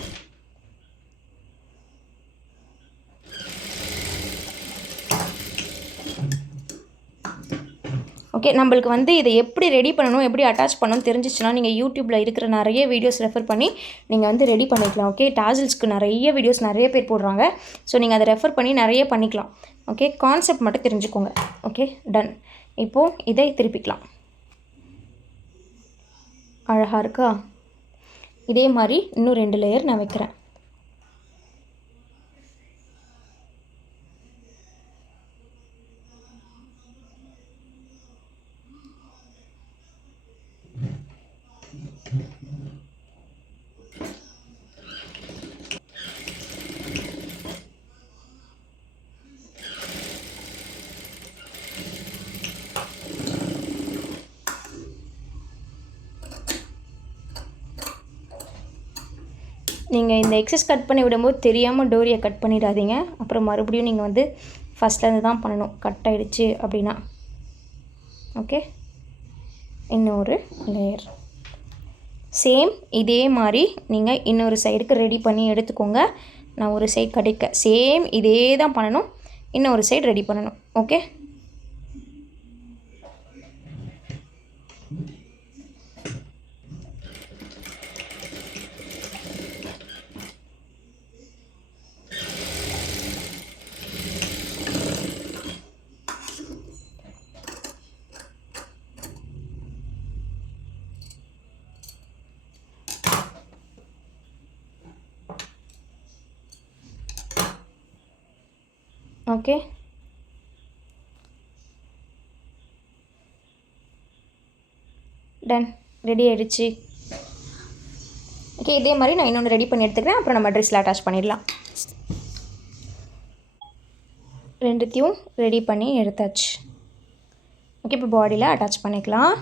ஓகே, நம்மளுக்கு வந்து இதை எப்படி ரெடி பண்ணணும், எப்படி அட்டாச் பண்ணணும்னு தெரிஞ்சிச்சுன்னா நீங்கள் யூடியூப்பில் இருக்கிற நிறைய வீடியோஸ் ரெஃபர் பண்ணி நீங்கள் வந்து ரெடி பண்ணிக்கலாம். ஓகே, டாசல்ஸ்க்கு நிறைய வீடியோஸ் நிறைய பேர் போடுறாங்க. ஸோ நீங்கள் அதை ரெஃபர் பண்ணி நிறைய பண்ணிக்கலாம். ஓகே, கான்செப்ட் மட்டும் தெரிஞ்சுக்கோங்க. Okay, done. இப்போது இதை திருப்பிக்கலாம். அழகாக இருக்கா? இதே மாதிரி இன்னும் 2 லேயர் நான் வைக்கிறேன். நீங்கள் இந்த எக்ஸஸ் கட் பண்ணி விடும்போது தெரியாமல் டோரியை கட் பண்ணிடாதீங்க. அப்புறம் மறுபடியும் நீங்கள் வந்து ஃபஸ்ட்லேருந்து தான் பண்ணணும், கட் ஆகிடுச்சு அப்படின்னா. ஓகே, இன்னொரு லேயர் சேம் இதே மாதிரி நீங்கள் இன்னொரு சைடுக்கு ரெடி பண்ணி எடுத்துக்கோங்க. நான் ஒரு சைடு கடிக்க சேம் இதே தான் பண்ணணும், இன்னொரு சைடு ரெடி பண்ணணும். ஓகே, ஓகே, டன், ரெடி ஆகிடுச்சு. ஓகே, இதே மாதிரி நான் இன்னொன்று ரெடி பண்ணி எடுத்துக்கிறேன். அப்புறம் நம்ம ட்ரெஸ்ஸில் அட்டாச் பண்ணிடலாம். ரெண்டுத்தையும் ரெடி பண்ணி எடுத்தாச்சு. ஓகே, இப்போ பாடியில் அட்டாச் பண்ணிக்கலாம்.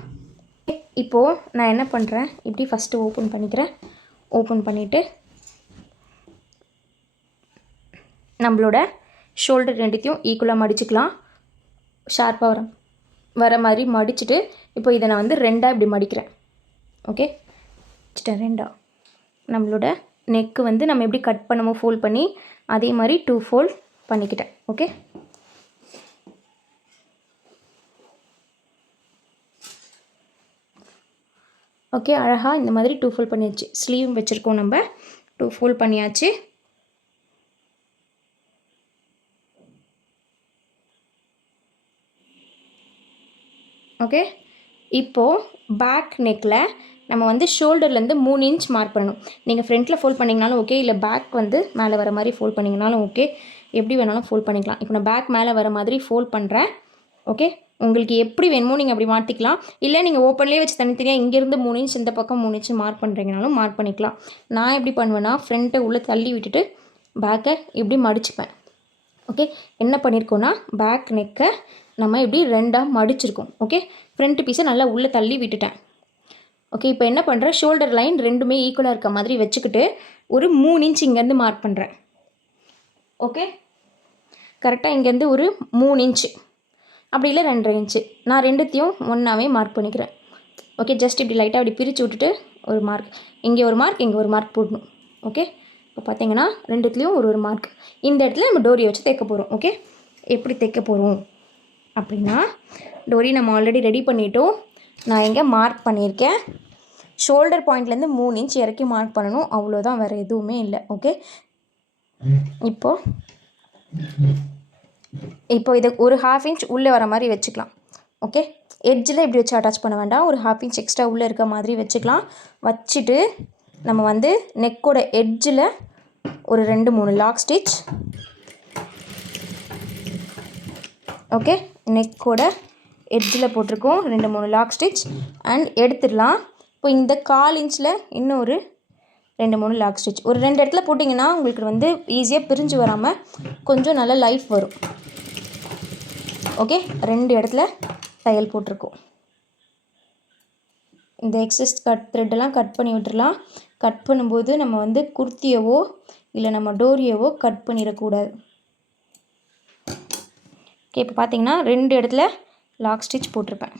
இப்போது நான் என்ன பண்ணுறேன், இப்படி ஃபஸ்ட்டு ஓப்பன் பண்ணிக்கிறேன். ஓப்பன் பண்ணிவிட்டு நம்மளோட ஷோல்டர் ரெண்டுத்தையும் ஈக்குவலாக மடிச்சுக்கலாம். ஷார்ப்பாக வர மாதிரி மடிச்சுட்டு இப்போ இதை நான் வந்து 2ஆக இப்படி மடிக்கிறேன். ஓகே, வச்சுட்டேன் 2ஆக. நம்மளோட நெக்கு வந்து நம்ம எப்படி கட் பண்ணமோ ஃபோல்ட் பண்ணி அதே மாதிரி 2 ஃபோல்ட் பண்ணிக்கிட்டேன். ஓகே, ஓகே, அழகாக இந்த மாதிரி 2 ஃபோல்ட் பண்ணியாச்சு. ஸ்லீவ் வச்சுருக்கோம், நம்ம 2 ஃபோல்ட் பண்ணியாச்சு. ஓகே, இப்போது பேக் நெக்கில் நம்ம வந்து ஷோல்டர்லேருந்து 3 இன்ச் மார்க் பண்ணணும். நீங்கள் ஃப்ரண்ட்டில் ஃபோல்ட் பண்ணிங்கனாலும் ஓகே, இல்லை பேக் வந்து மேலே வர மாதிரி ஃபோல்ட் பண்ணிங்கனாலும் ஓகே, எப்படி வேணாலும் ஃபோல்ட் பண்ணிக்கலாம். இப்போ நான் பேக் மேலே வர மாதிரி ஃபோல்ட் பண்ணுறேன். ஓகே, உங்களுக்கு எப்படி வேணுமோ நீங்கள் அப்படி மாற்றிக்கலாம். இல்லை நீங்கள் ஓப்பன்லேயே வச்சு தனித்தனியாக இங்கேருந்து 3 இன்ச் இந்த பக்கம் 3 இன்ச் மார்க் பண்ணுறீங்கனாலும் மார்க் பண்ணிக்கலாம். நான் எப்படி பண்ணுவேன்னா ஃப்ரண்ட்டை உள்ளே தள்ளி விட்டுட்டு பேக்கை இப்படி மடிச்சுப்பேன். ஓகே, என்ன பண்ணியிருக்கோன்னா பேக் நெக்கை நம்ம இப்படி 2ஆக மடிச்சிருக்கோம். ஓகே, ஃப்ரண்ட் பீஸை நல்லா உள்ளே தள்ளி விட்டுட்டேன். ஓகே, இப்போ என்ன பண்ணுறேன், ஷோல்டர் லைன் ரெண்டுமே ஈக்குவலாக இருக்க மாதிரி வச்சுக்கிட்டு ஒரு 3 இன்ச் இங்கேருந்து மார்க் பண்ணுறேன். ஓகே, கரெக்டாக இங்கேருந்து ஒரு 3 இன்ச்சு, அப்படி இல்லை 2.5 இன்ச்சு. நான் ரெண்டுத்தையும் ஒன்றாவே மார்க் பண்ணிக்கிறேன். ஓகே, ஜஸ்ட் இப்படி லைட்டாக அப்படி பிரித்து விட்டுட்டு ஒரு மார்க், இங்கே ஒரு மார்க், இங்கே ஒரு மார்க் போடணும். ஓகே, இப்போ பார்த்தீங்கன்னா ரெண்டுத்துலேயும் ஒரு மார்க். இந்த இடத்துல நம்ம டோரியை வச்சு தைக்க போகிறோம். ஓகே, எப்படி தைக்க போகிறோம் அப்படின்னா, டோரி நம்ம ஆல்ரெடி ரெடி பண்ணிட்டோம். நான் எங்கே மார்க் பண்ணியிருக்கேன், ஷோல்டர் பாயிண்ட்லேருந்து 3 இன்ச் இறக்கி மார்க் பண்ணணும், அவ்வளோதான், வேறு எதுவுமே இல்லை. ஓகே, இப்போ இதை ஒரு 1/2 இன்ச் உள்ளே வர மாதிரி வச்சுக்கலாம். ஓகே, எட்ஜில் இப்படி வச்சு அட்டாச் பண்ண வேண்டாம், ஒரு 1/2 இன்ச் எக்ஸ்ட்ரா உள்ளே இருக்க மாதிரி வச்சுக்கலாம். வச்சுட்டு நம்ம வந்து நெக்கோட எட்ஜில் ஒரு 2-3 லாக் ஸ்டிச். ஓகே, நெக்கோட எட்ஜில் போட்டிருக்கோம் 2-3 லாக் ஸ்டிச் அண்ட் எடுத்துடலாம். இப்போ இந்த 1/4 இன்ச்சில் இன்னொரு 2-3 லாக் ஸ்டிச். ஒரு 2 இடத்துல போட்டிங்கன்னா உங்களுக்கு வந்து ஈஸியாக பிரிஞ்சு வராமல் கொஞ்சம் நல்ல லைஃப் வரும். ஓகே, 2 இடத்துல தையல் போட்டிருக்கோம். இந்த எக்ஸஸ் த்ரெட்டெல்லாம் கட் பண்ணி விட்டுடலாம். கட் பண்ணும்போது நம்ம வந்து குர்த்தியவோ இல்லை நம்ம டோரியவோ கட் பண்ணிடக்கூடாது. ஓகே, இப்போ பார்த்தீங்கன்னா 2 இடத்துல லாக் ஸ்டிச் போட்டிருப்பேன்.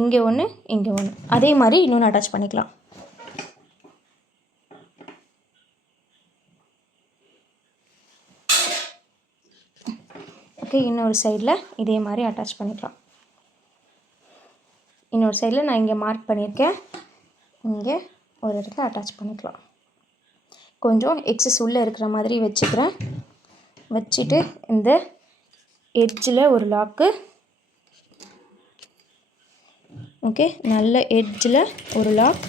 இங்கே ஒன்று, இங்கே ஒன்று. அதே மாதிரி இன்னொன்று அட்டாச் பண்ணிக்கலாம். ஓகே, இன்னொரு சைடில் இதே மாதிரி அட்டாச் பண்ணிக்கலாம். இன்னொரு சைடில் நான் இங்கே மார்க் பண்ணியிருக்கேன், இங்கே ஒரு இடத்துல அட்டாச் பண்ணிக்கலாம். கொஞ்சம் எக்ஸஸ் உள்ளே இருக்கிற மாதிரி வச்சுக்கிறேன். வச்சுட்டு இந்த எட்ஜில் ஒரு லாக்கு. ஓகே, நல்ல எட்ஜில் ஒரு லாக்,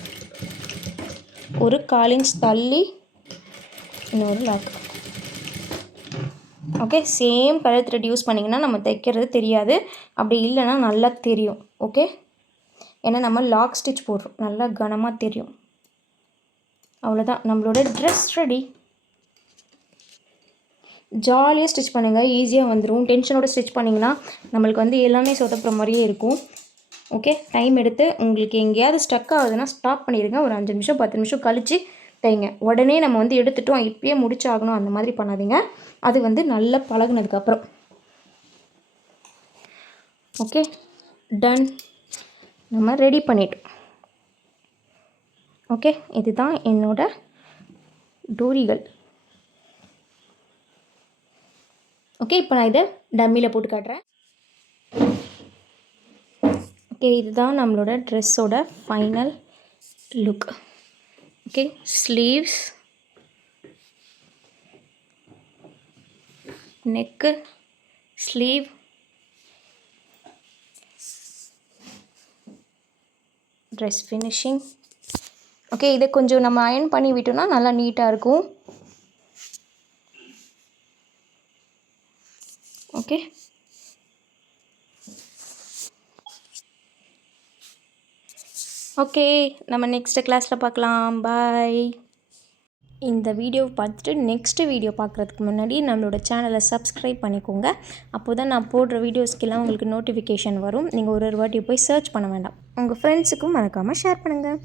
ஒரு 1/4 இன்ச் தள்ளி இன்னொரு lock. Okay, same colour thread use பண்ணிங்கன்னா நம்ம தைக்கிறது தெரியாது, அப்படி இல்லைன்னா நல்லா தெரியும். ஓகே, ஏன்னா நம்ம லாக் ஸ்டிச் போடுறோம், நல்லா கனமாக தெரியும். அவ்வளோதான், நம்மளோட ட்ரெஸ் ரெடி. ஜாலியாக ஸ்டிச் பண்ணுங்கள், ஈஸியாக வந்துடும். டென்ஷனோட ஸ்டிச் பண்ணிங்கன்னா நம்மளுக்கு வந்து எல்லாமே சொதப்புற மாதிரியே இருக்கும். ஓகே, டைம் எடுத்து உங்களுக்கு எங்கேயாவது ஸ்டக் ஆகுதுன்னா ஸ்டாப் பண்ணிடுங்க. ஒரு 5 நிமிஷம் 10 நிமிஷம் கழித்து தைங்க. உடனே நம்ம வந்து எடுத்துட்டோம் இப்பயே முடிச்சாகணும் அந்த மாதிரி பண்ணாதீங்க. அது வந்து நல்லா பழகுனதுக்கப்புறம். ஓகே, டன், நம்ம ரெடி பண்ணிட்டோம். ஓகே, இதுதான் என்னோட டோரிகள். ஓகே, இப்போ நான் இதை டம்மியில் போட்டு காட்டுறேன். ஓகே, இதுதான் நம்மளோட ட்ரெஸ்ஸோட final look. Okay, sleeves, neck, sleeve, dress finishing. Okay, இதை கொஞ்சம் நம்ம அயர்ன் பண்ணி விட்டோம்னா நல்லா நீட்டாக இருக்கும். ஓகே, ஓகே, நம்ம நெக்ஸ்ட் கிளாஸில் பார்க்கலாம். பாய். இந்த வீடியோ பார்த்துட்டு நெக்ஸ்ட் வீடியோ பார்க்குறதுக்கு முன்னாடி நம்மளோட சேனலை சப்ஸ்கிரைப் பண்ணிக்கோங்க. அப்போ தான் நான் போடுற வீடியோஸ்க்கெல்லாம் உங்களுக்கு நோட்டிஃபிகேஷன் வரும். நீங்கள் ஒரு வாட்டி போய் சர்ச் பண்ண வேண்டாம். உங்கள் ஃப்ரெண்ட்ஸுக்கும் மறக்காமல் ஷேர் பண்ணுங்கள்.